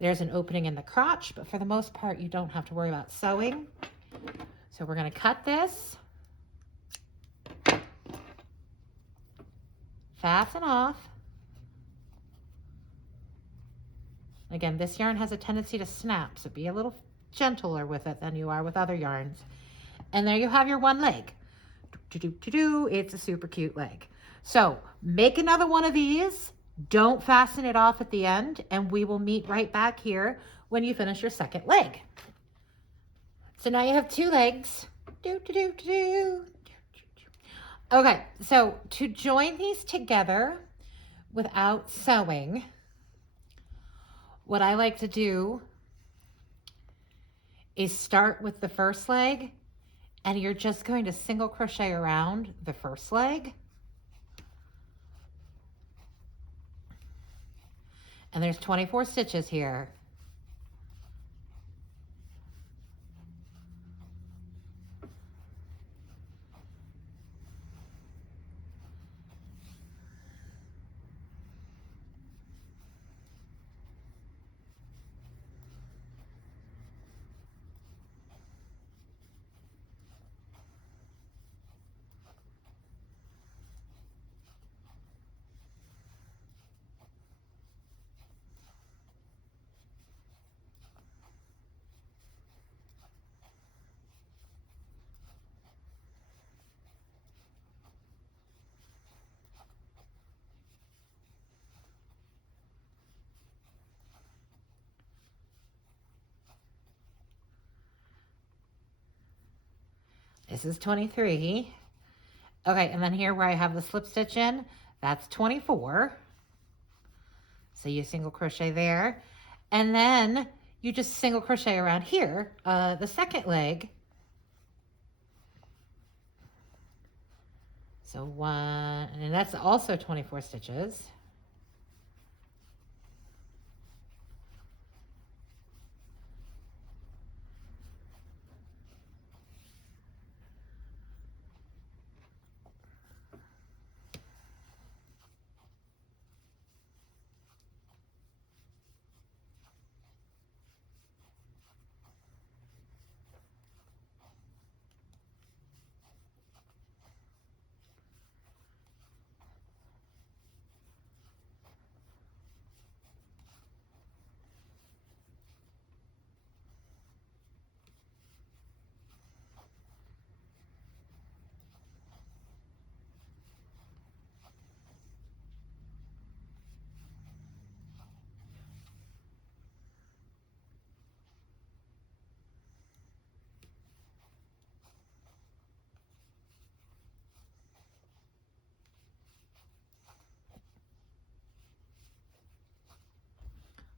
there's an opening in the crotch, but for the most part, you don't have to worry about sewing. So we're going to cut this, fasten off. Again, this yarn has a tendency to snap, so be a little gentler with it than you are with other yarns. And there you have your one leg. It's a super cute leg. So make another one of these. Don't fasten it off at the end, and we will meet right back here when you finish your second leg. So now you have 2 legs. Okay, so to join these together without sewing, what I like to do is start with the first leg, and you're just going to single crochet around the first leg. And there's 24 stitches here. This is 23. Okay, and then here where I have the slip stitch in, that's 24. So you single crochet there. And then you just single crochet around here, the second leg. So 1, and that's also 24 stitches.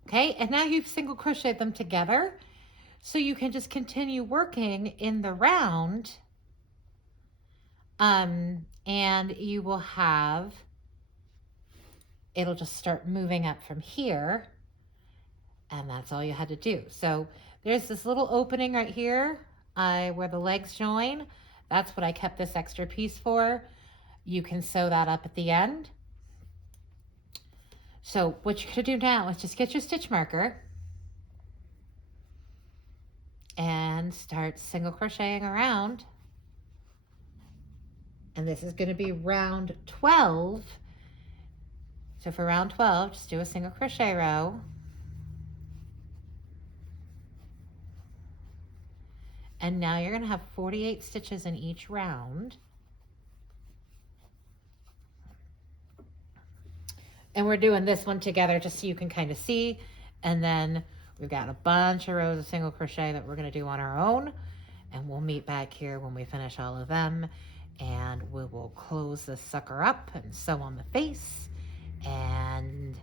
Okay, and now you've single crocheted them together. So you can just continue working in the round, and you will have, it'll just start moving up from here, and that's all you had to do. So there's this little opening right here where the legs join. That's what I kept this extra piece for. You can sew that up at the end. So what you're gonna do now is just get your stitch marker and start single crocheting around. And this is gonna be round 12. So for round 12, just do a single crochet row. And now you're gonna have 48 stitches in each round. And we're doing this one together just so you can kind of see. And then we've got a bunch of rows of single crochet that we're gonna do on our own. And we'll meet back here when we finish all of them. And we will close this sucker up and sew on the face and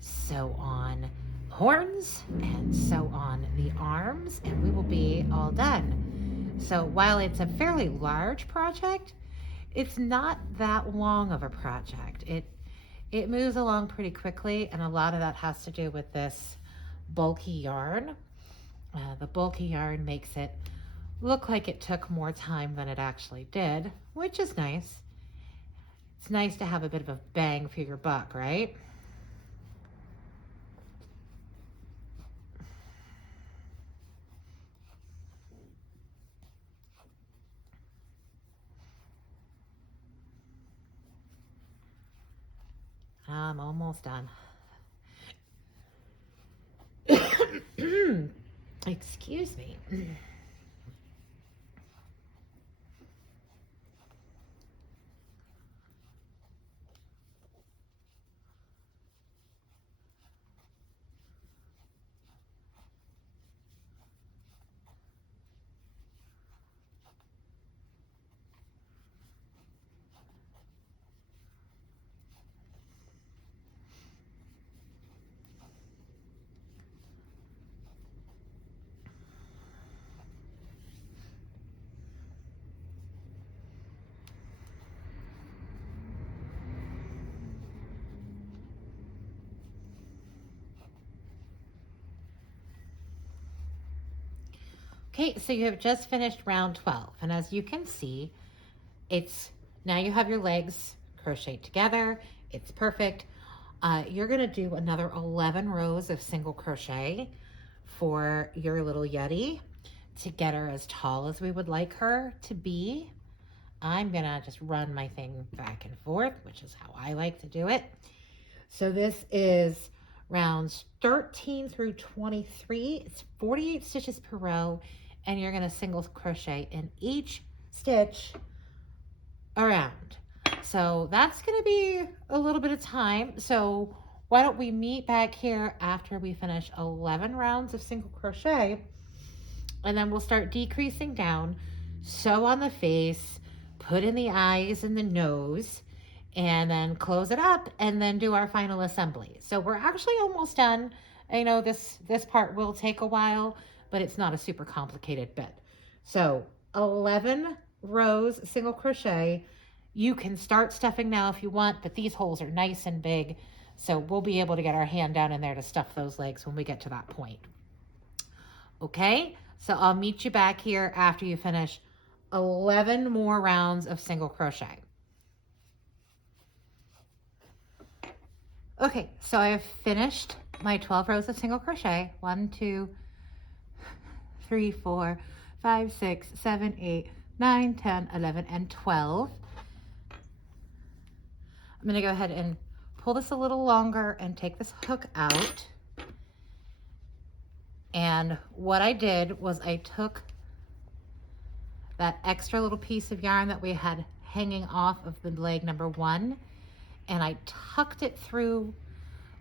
sew on horns and sew on the arms, and we will be all done. So while it's a fairly large project, it's not that long of a project. It moves along pretty quickly, and a lot of that has to do with this bulky yarn. The bulky yarn makes it look like it took more time than it actually did, which is nice. It's nice to have a bit of a bang for your buck, right? I'm almost done. Excuse me. Okay, so you have just finished round 12, and as you can see, it's now you have your legs crocheted together. It's perfect. You're gonna do another 11 rows of single crochet for your little Yeti to get her as tall as we would like her to be. I'm gonna just run my thing back and forth, which is how I like to do it. So this is rounds 13 through 23. It's 48 stitches per row, and you're gonna single crochet in each stitch around. So that's gonna be a little bit of time. So why don't we meet back here after we finish 11 rounds of single crochet, and then we'll start decreasing down, sew on the face, put in the eyes and the nose, and then close it up, and then do our final assembly. So we're actually almost done. I know this part will take a while, but it's not a super complicated bit. So 11 rows single crochet. You can start stuffing now if you want, but these holes are nice and big, so we'll be able to get our hand down in there to stuff those legs when we get to that point. Okay, so I'll meet you back here after you finish 11 more rounds of single crochet. Okay, so I've finished my 12 rows of single crochet. 1, 2, 3, 4, 5, 6, 7, 8, 9, 10, 11, and 12. I'm gonna go ahead and pull this a little longer and take this hook out. And what I did was I took that extra little piece of yarn that we had hanging off of the leg number 1, and I tucked it through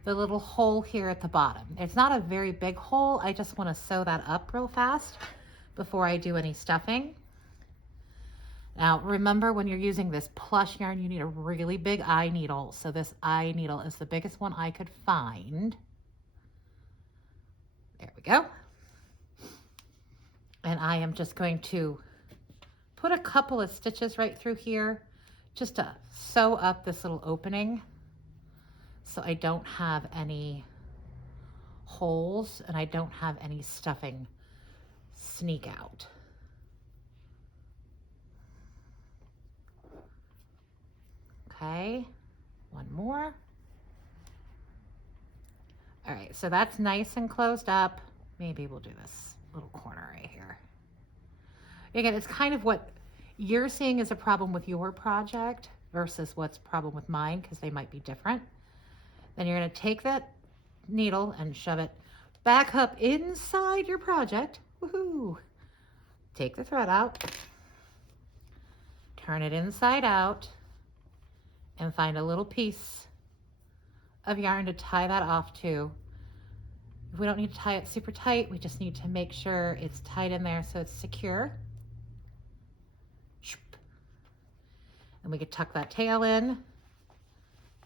the little hole here at the bottom. It's not a very big hole. I just want to sew that up real fast before I do any stuffing. Now, remember, when you're using this plush yarn, you need a really big eye needle. So this eye needle is the biggest one I could find. There we go. And I am just going to put a couple of stitches right through here just to sew up this little opening so I don't have any holes and I don't have any stuffing sneak out. Okay, one more. All right, so that's nice and closed up. Maybe we'll do this little corner right here. Again, it's kind of what you're seeing as a problem with your project versus what's a problem with mine, because they might be different. Then you're going to take that needle and shove it back up inside your project. Woohoo! Take the thread out, turn it inside out, and find a little piece of yarn to tie that off to. We don't need to tie it super tight. We just need to make sure it's tight in there so it's secure. And we could tuck that tail in.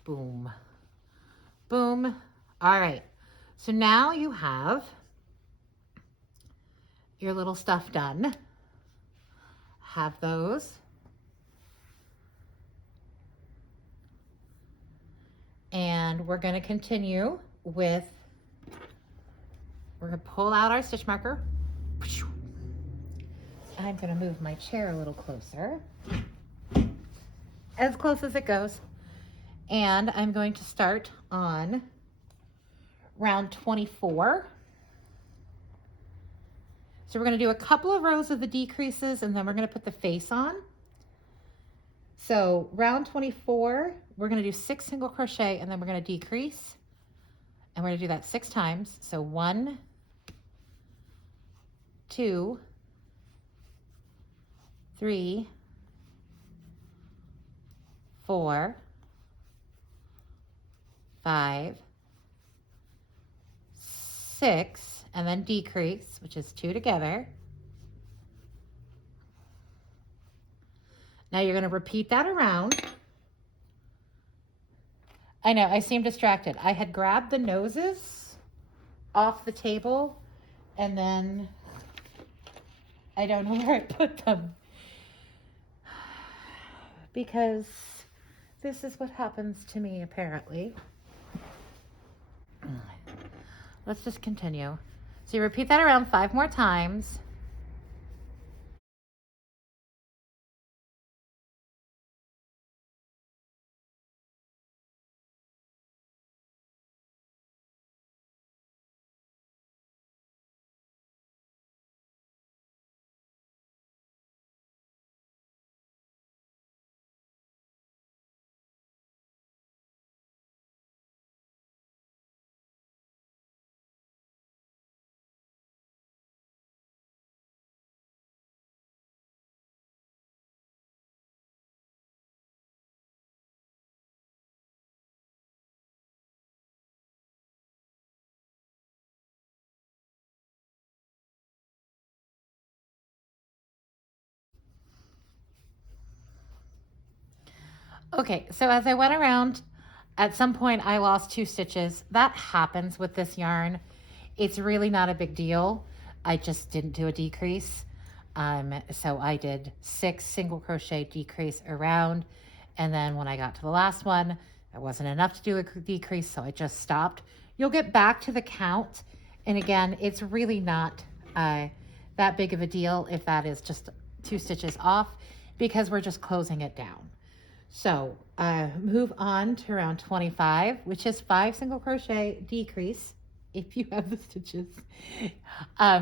Boom. Boom. All right. So now you have your little stuff done. Have those. And we're going to continue with, we're going to pull out our stitch marker. I'm going to move my chair a little closer, as close as it goes. And I'm going to start on round 24. So we're going to do a couple of rows of the decreases and then we're going to put the face on. So round 24, we're going to do 6 single crochet and then we're going to decrease. And we're going to do that 6 times. So 1, 2, 3, 4, 5, 6, and then decrease, which is 2 together. Now you're going to repeat that around. I know, I seem distracted. I had grabbed the noses off the table and then I don't know where I put them because this is what happens to me apparently. Let's just continue. So you repeat that around 5 more times. Okay, so as I went around, at some point I lost 2 stitches. That happens with this yarn. It's really not a big deal. I just didn't do a decrease. So I did 6 single crochet decrease around. And then when I got to the last one, it wasn't enough to do a decrease, so I just stopped. You'll get back to the count. And again, it's really not that big of a deal if that is just 2 stitches off because we're just closing it down. So move on to round 25, which is 5 single crochet decrease if you have the stitches.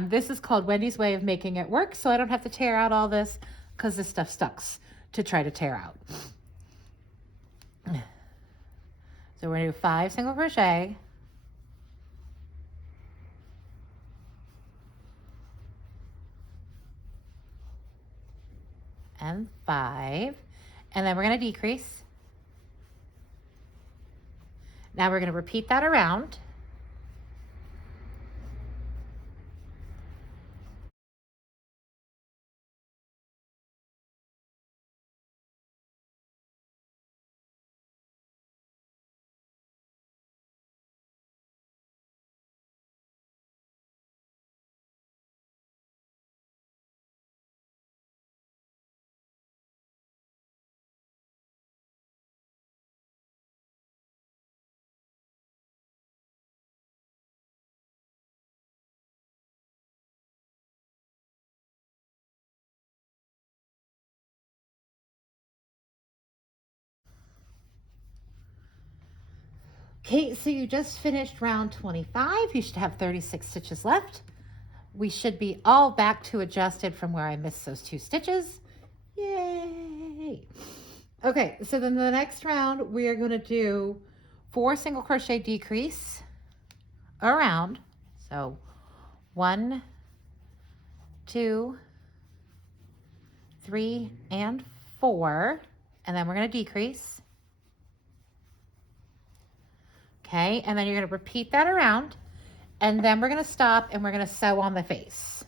This is called Wendy's way of making it work, so I don't have to tear out all this because this stuff sucks to try to tear out. So we're going to do 5 single crochet. And 5. And then we're going to decrease. Now we're going to repeat that around. Okay, so you just finished round 25. You should have 36 stitches left. We should be all back to adjusted from where I missed those 2 stitches. Yay! Okay, so then the next round we are going to do 4 single crochet decrease around. So 1, 2, 3, and 4, and then we're going to decrease. Okay, and then you're going to repeat that around, and then we're going to stop and we're going to sew on the face.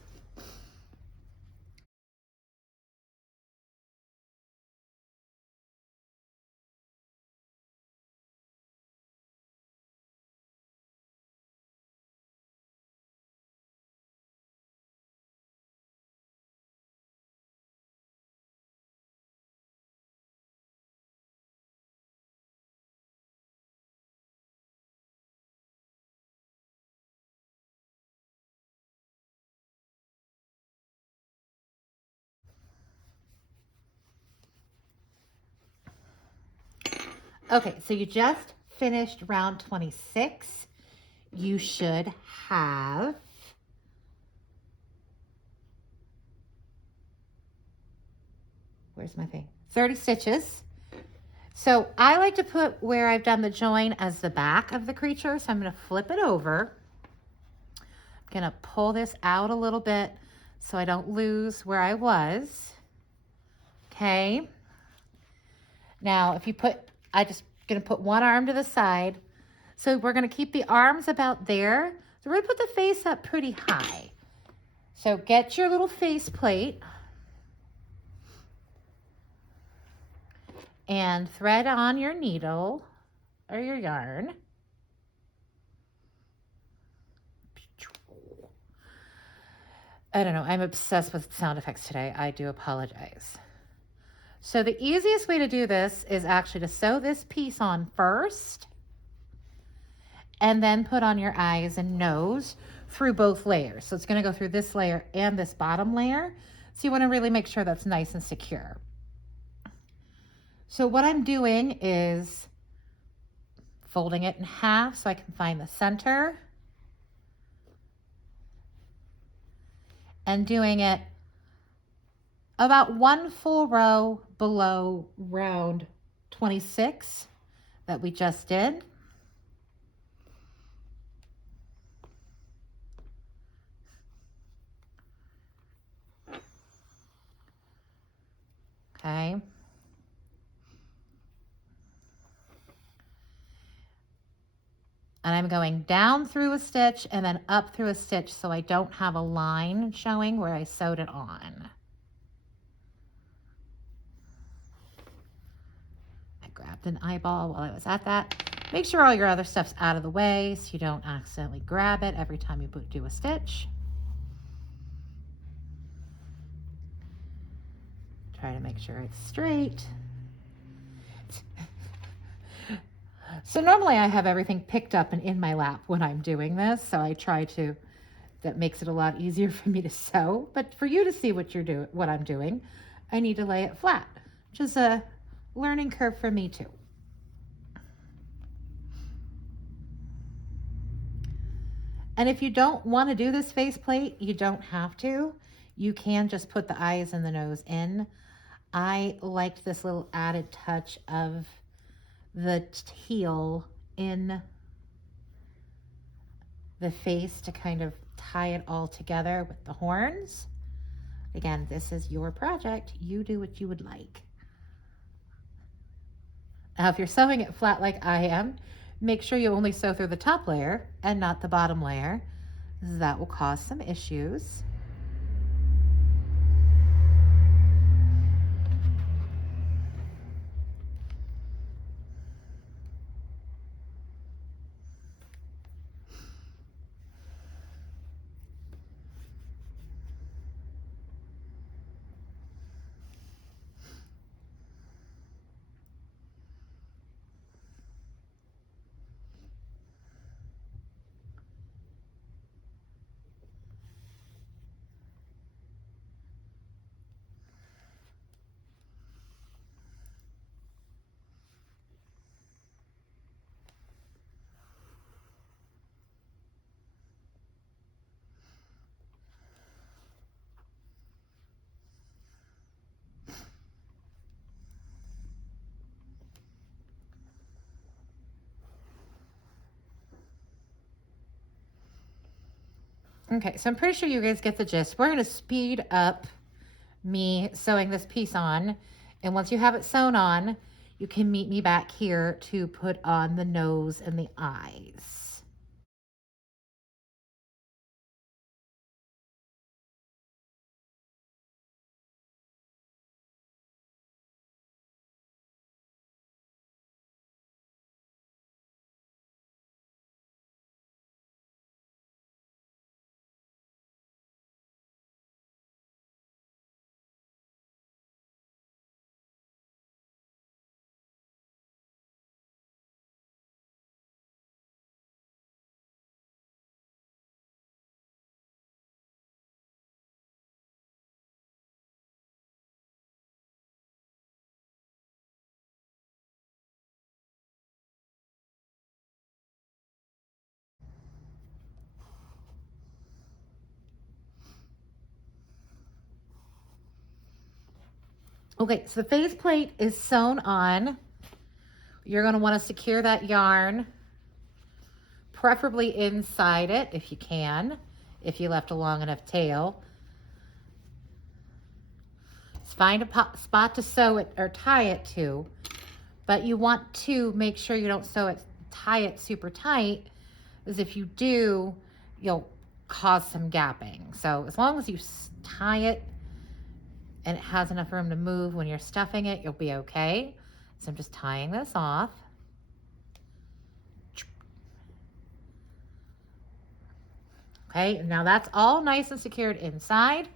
Okay, so you just finished round 26. You should have where's my thing? 30 stitches. So I like to put where I've done the join as the back of the creature. So I'm going to flip it over. I'm going to pull this out a little bit so I don't lose where I was. Okay. Now, if you put, I just going to put one arm to the side. So we're going to keep the arms about there. So we're going to put the face up pretty high. So get your little face plate and thread on your needle or your yarn. I don't know, I'm obsessed with sound effects today. I do apologize. So the easiest way to do this is actually to sew this piece on first and then put on your eyes and nose through both layers. So it's going to go through this layer and this bottom layer. So you want to really make sure that's nice and secure. So what I'm doing is folding it in half so I can find the center and doing it about 1 full row below round 26 that we just did. Okay. And I'm going down through a stitch and then up through a stitch so I don't have a line showing where I sewed it on. I grabbed an eyeball while I was at that. Make sure all your other stuff's out of the way so you don't accidentally grab it every time you do a stitch. Try to make sure it's straight. So normally I have everything picked up and in my lap when I'm doing this, so I try to, that makes it a lot easier for me to sew. But for you to see what I'm doing, I need to lay it flat, which is a learning curve for me too. And if you don't want to do this face plate, you don't have to. You can just put the eyes and the nose in. I liked this little added touch of the teal in the face to kind of tie it all together with the horns. Again, this is your project. You do what you would like. Now, if you're sewing it flat like I am, make sure you only sew through the top layer and not the bottom layer. That will cause some issues. Okay, so I'm pretty sure you guys get the gist. We're going to speed up me sewing this piece on. And once you have it sewn on, you can meet me back here to put on the nose and the eyes. Okay, so the faceplate is sewn on. You're going to want to secure that yarn, preferably inside it if you can, if you left a long enough tail. Find a spot to sew it or tie it to, but you want to make sure you don't tie it super tight, because if you do, you'll cause some gapping. So as long as you tie it and it has enough room to move when you're stuffing it, you'll be okay. So I'm just tying this off. Okay, now that's all nice and secured inside.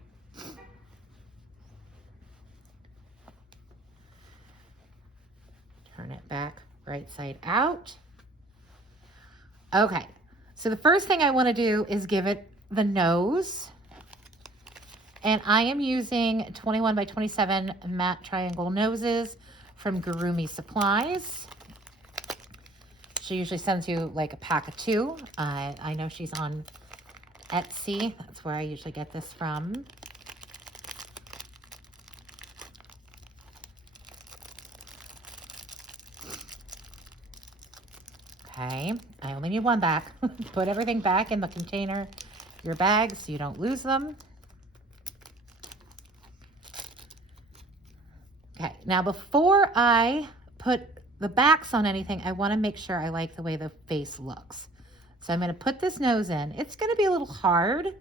Turn it back right side out. Okay, so the first thing I want to do is give it the nose. And I am using 21 by 27 matte triangle noses from Gurumi Supplies. She usually sends you like a pack of 2. I know she's on Etsy. That's where I usually get this from. Okay, I only need 1 back. Put everything back in the container, your bag, so you don't lose them. Okay, now before I put the backs on anything, I want to make sure I like the way the face looks. So I'm going to put this nose in. It's going to be a little hard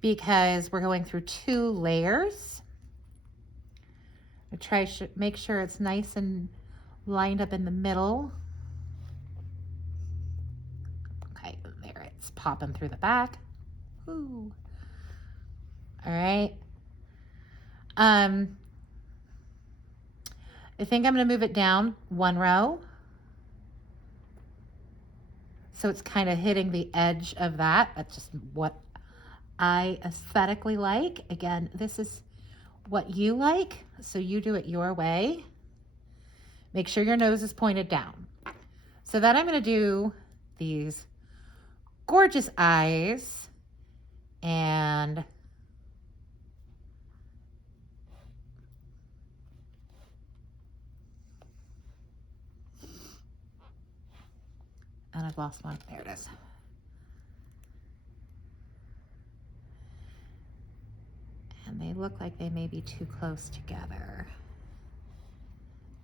because we're going through 2 layers. I try to make sure it's nice and lined up in the middle. Okay, there, it's popping through the back. Ooh. All right. I think I'm going to move it down 1 row. So it's kind of hitting the edge of that. That's just what I aesthetically like. Again, this is what you like, so you do it your way. Make sure your nose is pointed down. So then I'm going to do these gorgeous eyes, and I've lost one. There it is. And they look like they may be too close together.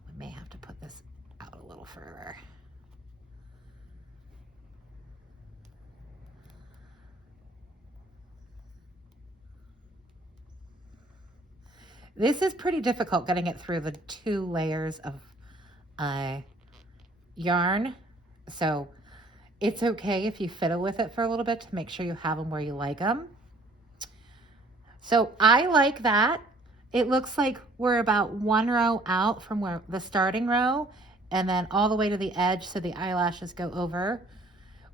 We may have to put this out a little further. This is pretty difficult getting it through the 2 layers of yarn. So it's okay if you fiddle with it for a little bit to make sure you have them where you like them. So I like that. It looks like we're about 1 row out from where the starting row, and then all the way to the edge so the eyelashes go over,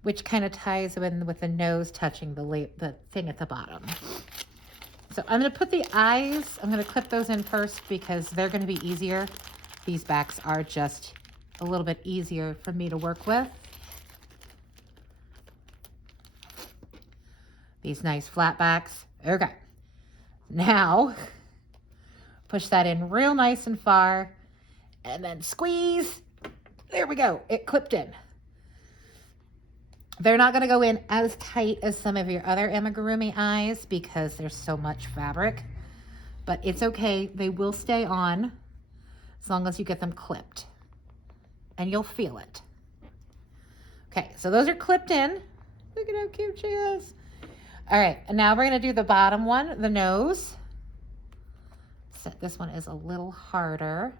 which kind of ties in with the nose touching the thing at the bottom. So I'm going to put the eyes, I'm going to clip those in first because they're going to be easier. These backs are just a little bit easier for me to work with. These nice flat backs. Okay. Now, push that in real nice and far, and then squeeze. There we go. It clipped in. They're not going to go in as tight as some of your other amigurumi eyes because there's so much fabric, but it's okay. They will stay on as long as you get them clipped, and you'll feel it. Okay, so those are clipped in. Look at how cute she is. All right, and now we're going to do the bottom one, the nose. So this one is a little harder.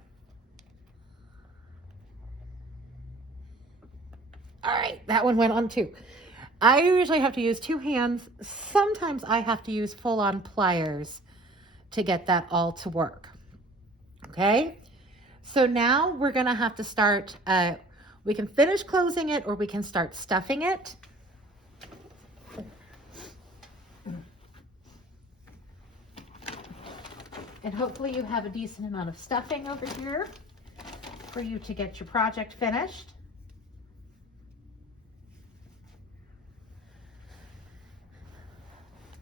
All right, that one went on too. I usually have to use 2 hands. Sometimes I have to use full-on pliers to get that all to work. Okay, so now we're gonna have to start, we can finish closing it or we can start stuffing it. And hopefully you have a decent amount of stuffing over here for you to get your project finished.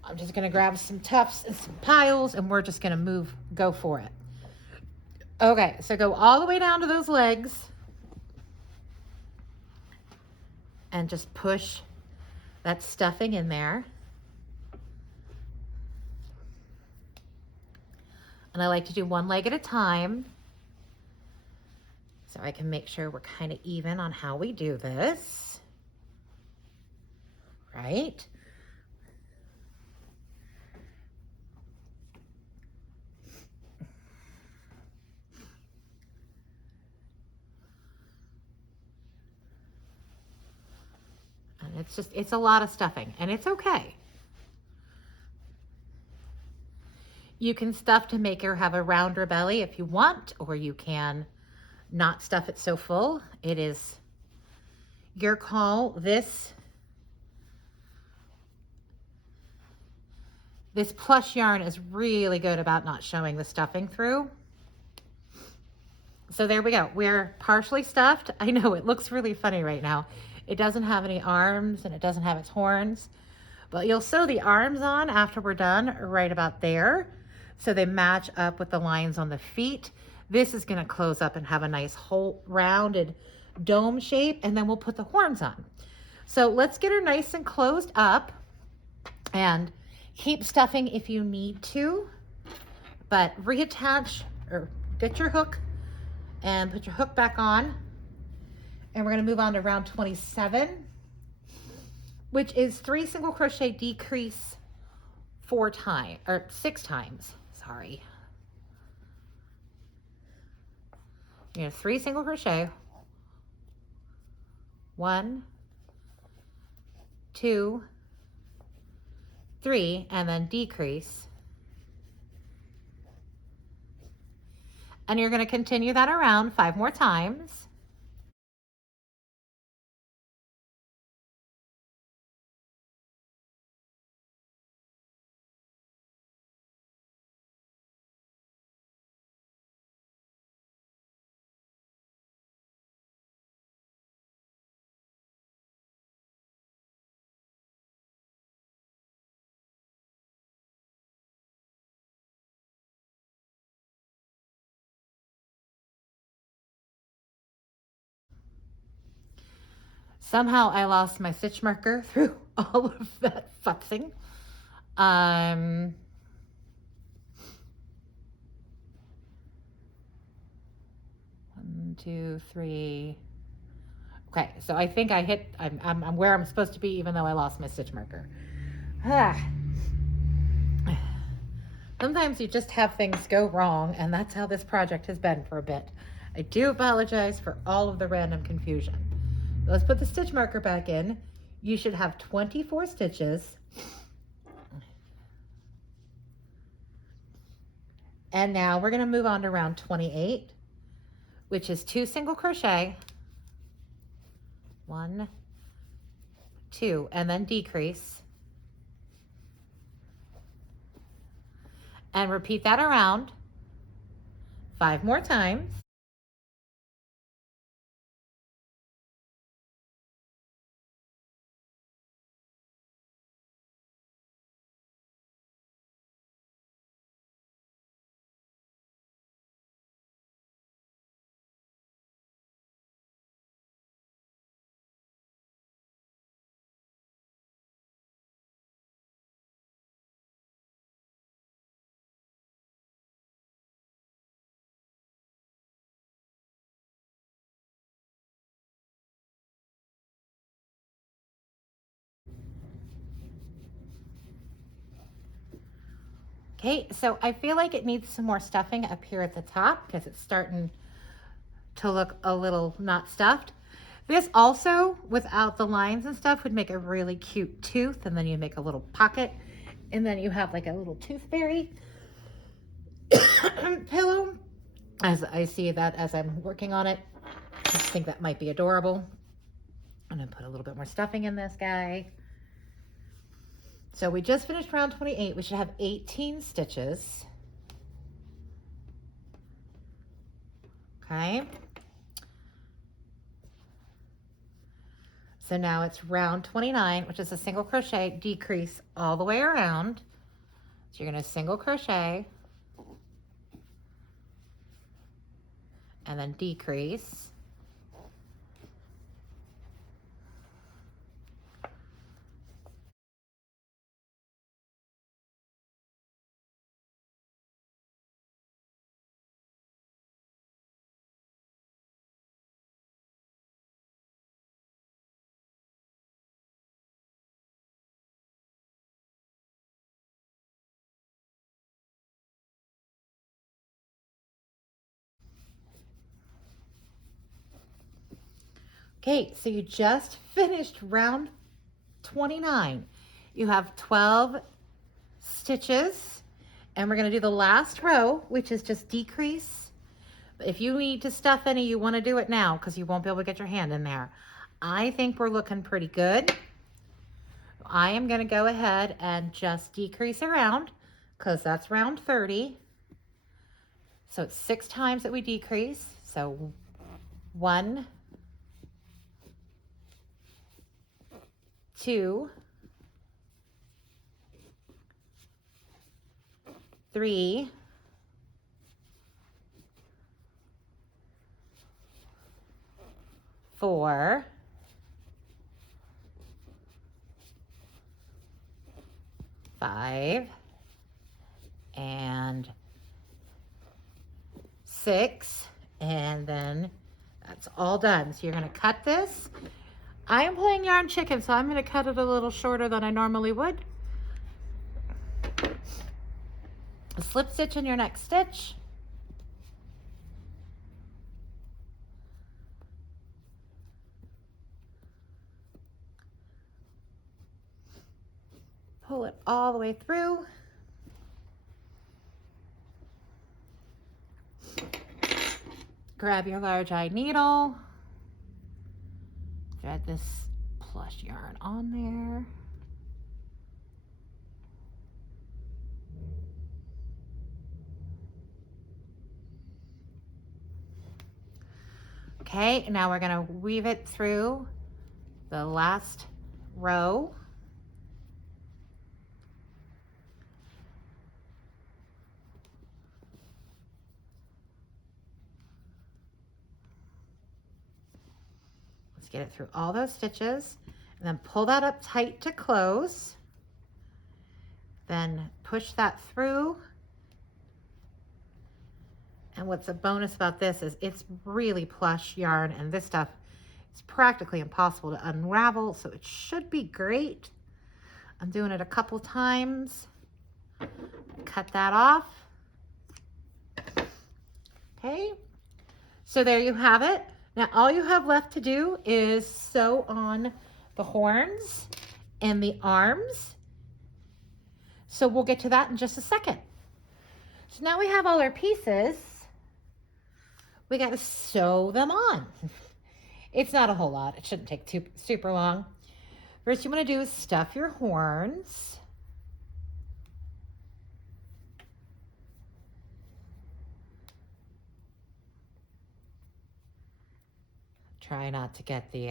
I'm just gonna grab some tufts and some piles and we're just gonna go for it. Okay, so go all the way down to those legs and just push that stuffing in there. And I like to do one leg at a time so I can make sure we're kind of even on how we do this, right? And it's a lot of stuffing, and it's okay. You can stuff to make her have a rounder belly if you want, or you can not stuff it so full. It is your call. This plush yarn is really good about not showing the stuffing through. So there we go. We're partially stuffed. I know it looks really funny right now. It doesn't have any arms and it doesn't have its horns, but you'll sew the arms on after we're done right about there, so they match up with the lines on the feet. This is gonna close up and have a nice whole rounded dome shape, and then we'll put the horns on. So let's get her nice and closed up, and keep stuffing if you need to, but reattach or get your hook and put your hook back on. And we're gonna move on to round 27, which is 3 single crochet, decrease 6 times, sorry. You know, 3 single crochet, 1, 2, 3, and then decrease. And you're gonna continue that around 5 more times. Somehow I lost my stitch marker through all of that futzing. 1, 2, 3. Okay, so I think I hit, I'm where I'm supposed to be, even though I lost my stitch marker. Sometimes you just have things go wrong, and that's how this project has been for a bit. I do apologize for all of the random confusion. Let's put the stitch marker back in. You should have 24 stitches. And now we're going to move on to round 28, which is 2 single crochet, 1, 2, and then decrease. And repeat that around 5 more times. Okay, so I feel like it needs some more stuffing up here at the top because it's starting to look a little not stuffed. This also, without the lines and stuff, would make a really cute tooth, and then you make a little pocket, and then you have like a little tooth fairy pillow. As I see that as I'm working on it, I just think that might be adorable. I'm gonna put a little bit more stuffing in this guy. So we just finished round 28. We should have 18 stitches. Okay. So now it's round 29, which is a single crochet, decrease all the way around. So you're going to single crochet and then decrease. Okay, so you just finished round 29. You have 12 stitches, and we're going to do the last row, which is just decrease. If you need to stuff any, you want to do it now because you won't be able to get your hand in there. I think we're looking pretty good. I am going to go ahead and just decrease around because that's round 30. So it's 6 times that we decrease. So 1, 2, 3, 4, 5, and 6, and then that's all done. So you're going to cut this. I am playing yarn chicken, so I'm going to cut it a little shorter than I normally would. A slip stitch in your next stitch. Pull it all the way through. Grab your large eye needle. Thread this plush yarn on there. Okay, now we're going to weave it through the last row. Let's get it through all those stitches, and then pull that up tight to close. Then push that through. And what's a bonus about this is it's really plush yarn, and this stuff is practically impossible to unravel, so it should be great. I'm doing it a couple times. Cut that off. Okay, so there you have it. Now all you have left to do is sew on the horns and the arms. So we'll get to that in just a second. So now we have all our pieces. We got to sew them on. It's not a whole lot. It shouldn't take super long. First you want to do is stuff your horns. Try not to get the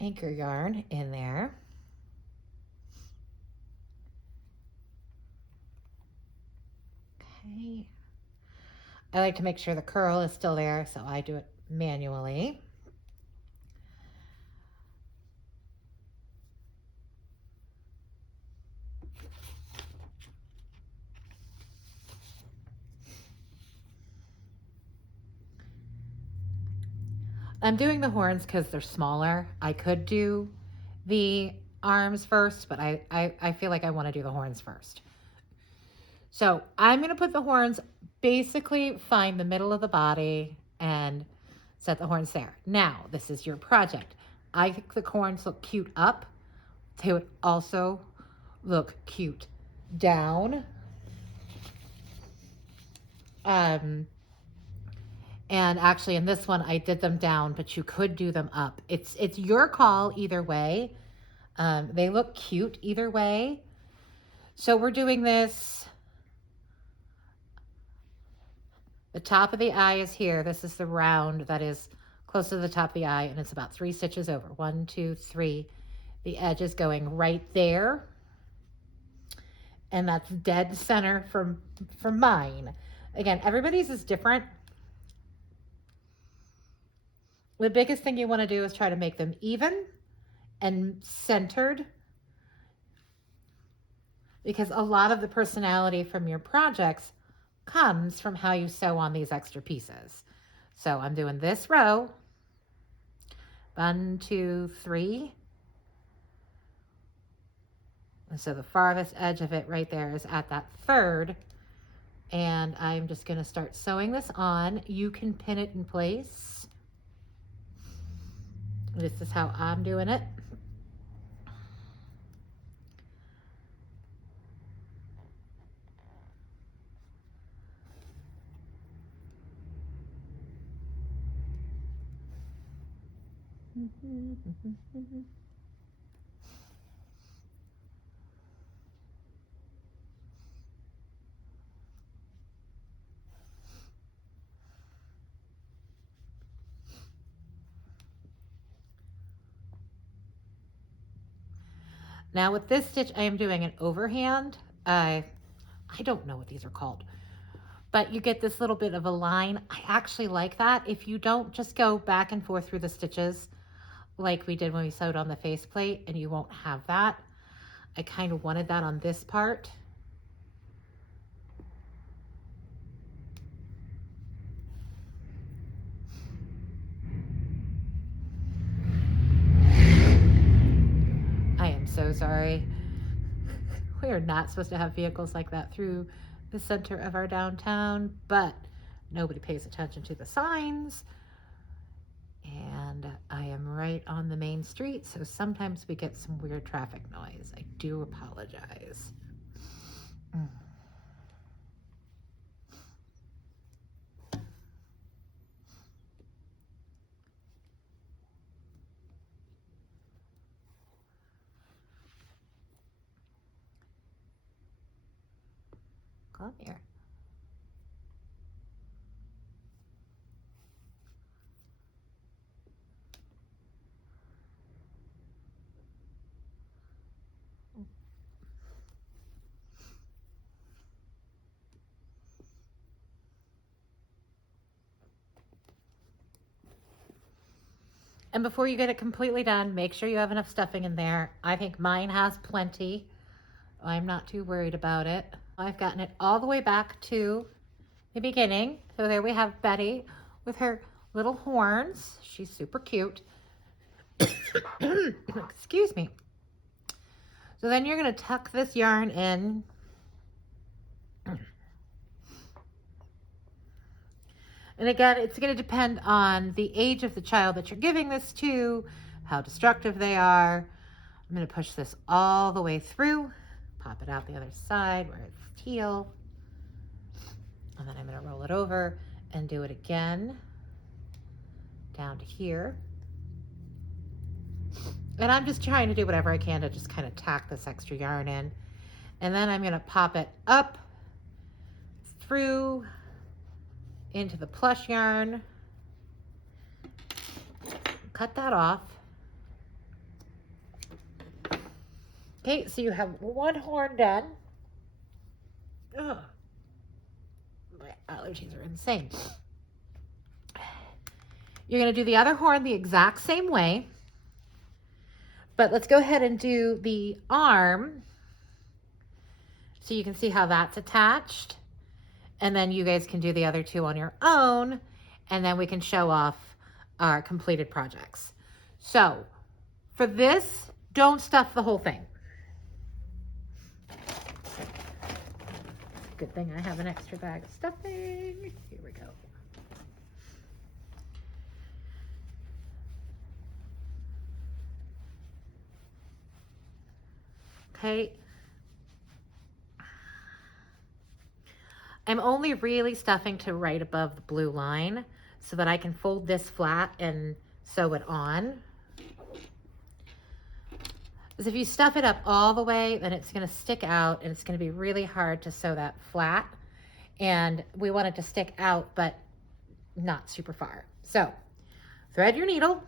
anchor yarn in there. Okay. I like to make sure the curl is still there, so I do it manually. I'm doing the horns because they're smaller. I could do the arms first, but I feel like I want to do the horns first. So I'm going to put the horns, basically find the middle of the body and set the horns there. Now, this is your project. I think the horns look cute up. They would also look cute down. And actually in this one I did them down, but you could do them up. It's your call either way. They look cute either way. So we're doing this. The top of the eye is here. This is the round that is close to the top of the eye, and it's about 3 stitches over. 1, 2, 3. The edge is going right there. And that's dead center for mine. Again, everybody's is different. The biggest thing you want to do is try to make them even and centered, because a lot of the personality from your projects comes from how you sew on these extra pieces. So I'm doing this row. 1, 2, 3. And so the farthest edge of it right there is at that 3rd. And I'm just going to start sewing this on. You can pin it in place. This is how I'm doing it. Now with this stitch, I am doing an overhand. I don't know what these are called, but you get this little bit of a line. I actually like that. If you don't just go back and forth through the stitches like we did when we sewed on the faceplate, and you won't have that. I kind of wanted that on this part. I am so sorry. We are not supposed to have vehicles like that through the center of our downtown, but nobody pays attention to the signs. And I am right on the main street, so sometimes we get some weird traffic noise. I do apologize. Come here. And before you get it completely done, make sure you have enough stuffing in there. I think mine has plenty. I'm not too worried about it. I've gotten it all the way back to the beginning. So there we have Betty with her little horns. She's super cute. Excuse me. So then you're going to tuck this yarn in. And again, it's going to depend on the age of the child that you're giving this to, how destructive they are. I'm going to push this all the way through, pop it out the other side where it's teal. And then I'm going to roll it over and do it again down to here. And I'm just trying to do whatever I can to just kind of tack this extra yarn in. And then I'm going to pop it up through into the plush yarn, cut that off. Okay, so you have one horn done. Ugh. My allergies are insane. You're going to do the other horn the exact same way, but let's go ahead and do the arm so you can see how that's attached. And then you guys can do the other two on your own, and then we can show off our completed projects. So for this, Don't stuff the whole thing. Good thing I have an extra bag of stuffing. Here we go. Okay. I'm only really stuffing to right above the blue line so that I can fold this flat and sew it on. Because if you stuff it up all the way, then it's going to stick out and it's going to be really hard to sew that flat. And we want it to stick out, but not super far. So thread your needle.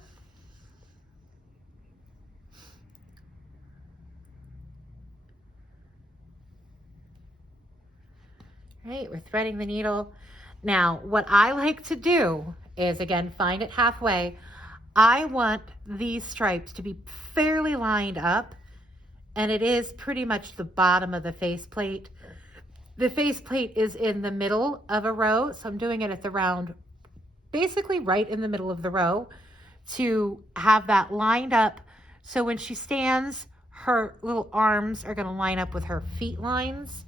Right, we're threading the needle. Now, what I like to do is, again, find it halfway. I want these stripes to be fairly lined up, and it is pretty much the bottom of the faceplate. The faceplate is in the middle of a row, so I'm doing it at the round, basically right in the middle of the row, to have that lined up, so when she stands, her little arms are going to line up with her feet lines.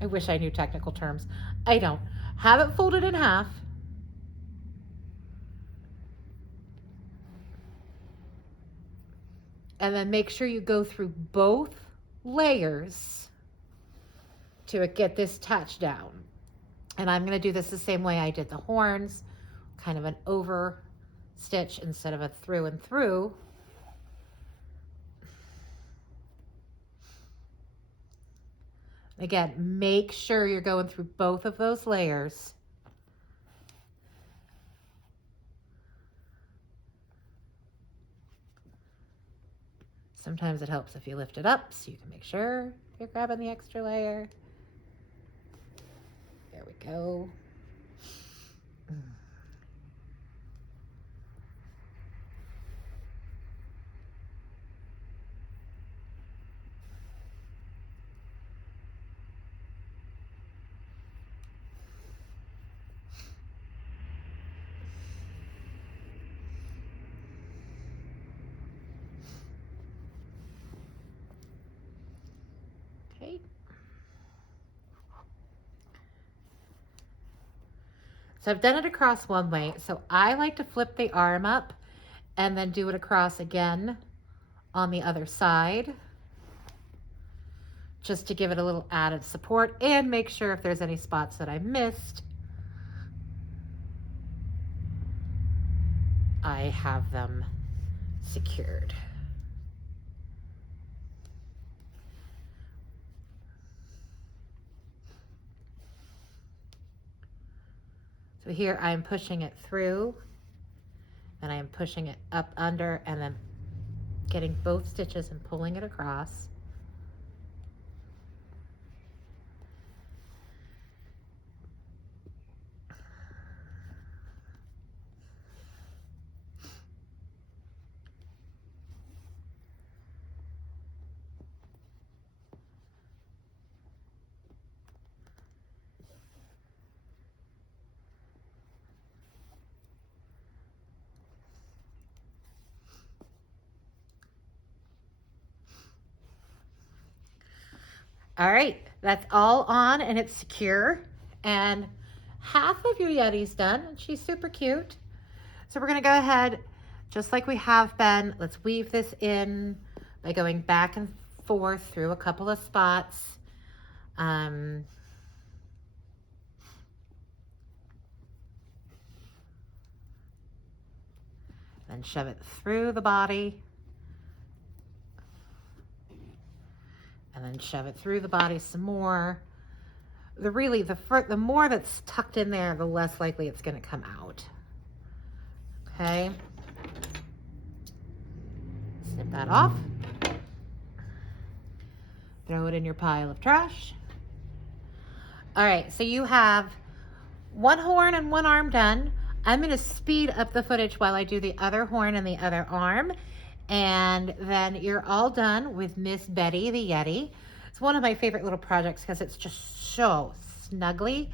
I wish I knew technical terms. I don't. Have it folded in half. And then make sure you go through both layers to get this touch down. And I'm going to do this the same way I did the horns, kind of an over stitch instead of a through and through. Again, make sure you're going through both of those layers. Sometimes it helps if you lift it up so you can make sure you're grabbing the extra layer. There we go. Okay. So I've done it across one way. So I like to flip the arm up and then do it across again on the other side, just to give it a little added support and make sure if there's any spots that I missed, I have them secured. So here I'm pushing it through and I am pushing it up under and then getting both stitches and pulling it across. All right, that's all on and it's secure. And half of your Yeti's done. She's super cute. So we're gonna go ahead, just like we have been, let's weave this in by going back and forth through a couple of spots. Then shove it through the body. And then shove it through the body some more. The more that's tucked in there, the less likely it's going to come out. Okay. Snip that off. Throw it in your pile of trash. All right, so you have one horn and one arm done. I'm going to speed up the footage while I do the other horn and the other arm. And then you're all done with Miss Betty the Yeti. It's one of my favorite little projects because it's just so snuggly.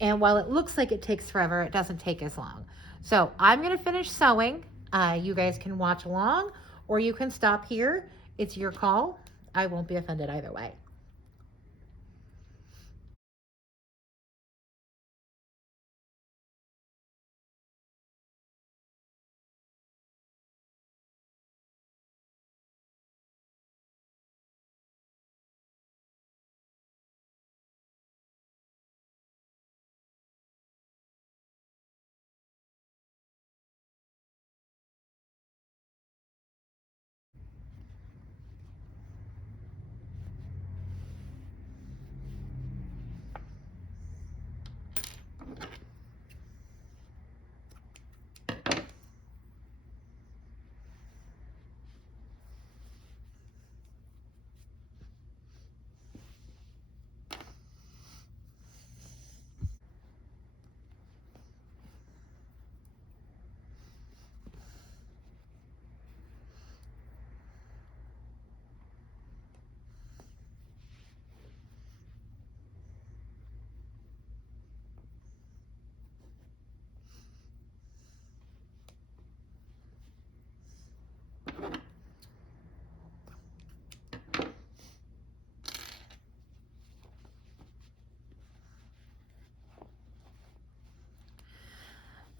And while it looks like it takes forever, it doesn't take as long. So I'm going to finish sewing. You guys can watch along or you can stop here. It's your call. I won't be offended either way.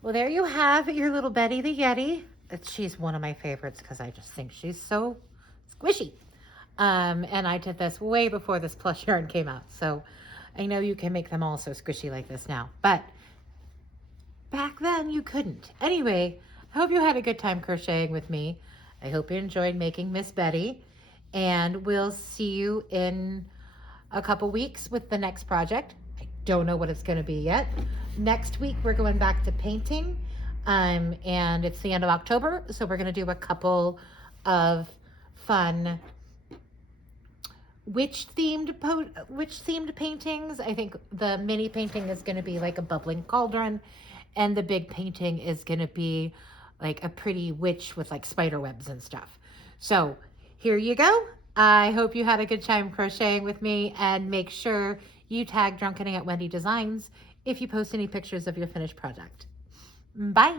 Well, there you have your little Betty the Yeti. She's one of my favorites because I just think she's so squishy. And I did this way before this plush yarn came out. So I know you can make them all so squishy like this now. But back then you couldn't. Anyway, I hope you had a good time crocheting with me. I hope you enjoyed making Miss Betty. And we'll see you in a couple weeks with the next project. I don't know what it's going to be yet. Next week, we're going back to painting. And it's the end of October. So we're going to do a couple of fun witch-themed paintings. I think the mini painting is going to be like a bubbling cauldron. And the big painting is going to be like a pretty witch with like spider webs and stuff. So here you go. I hope you had a good time crocheting with me, and make sure you tag Drunkening at Wendy Designs if you post any pictures of your finished project. Bye.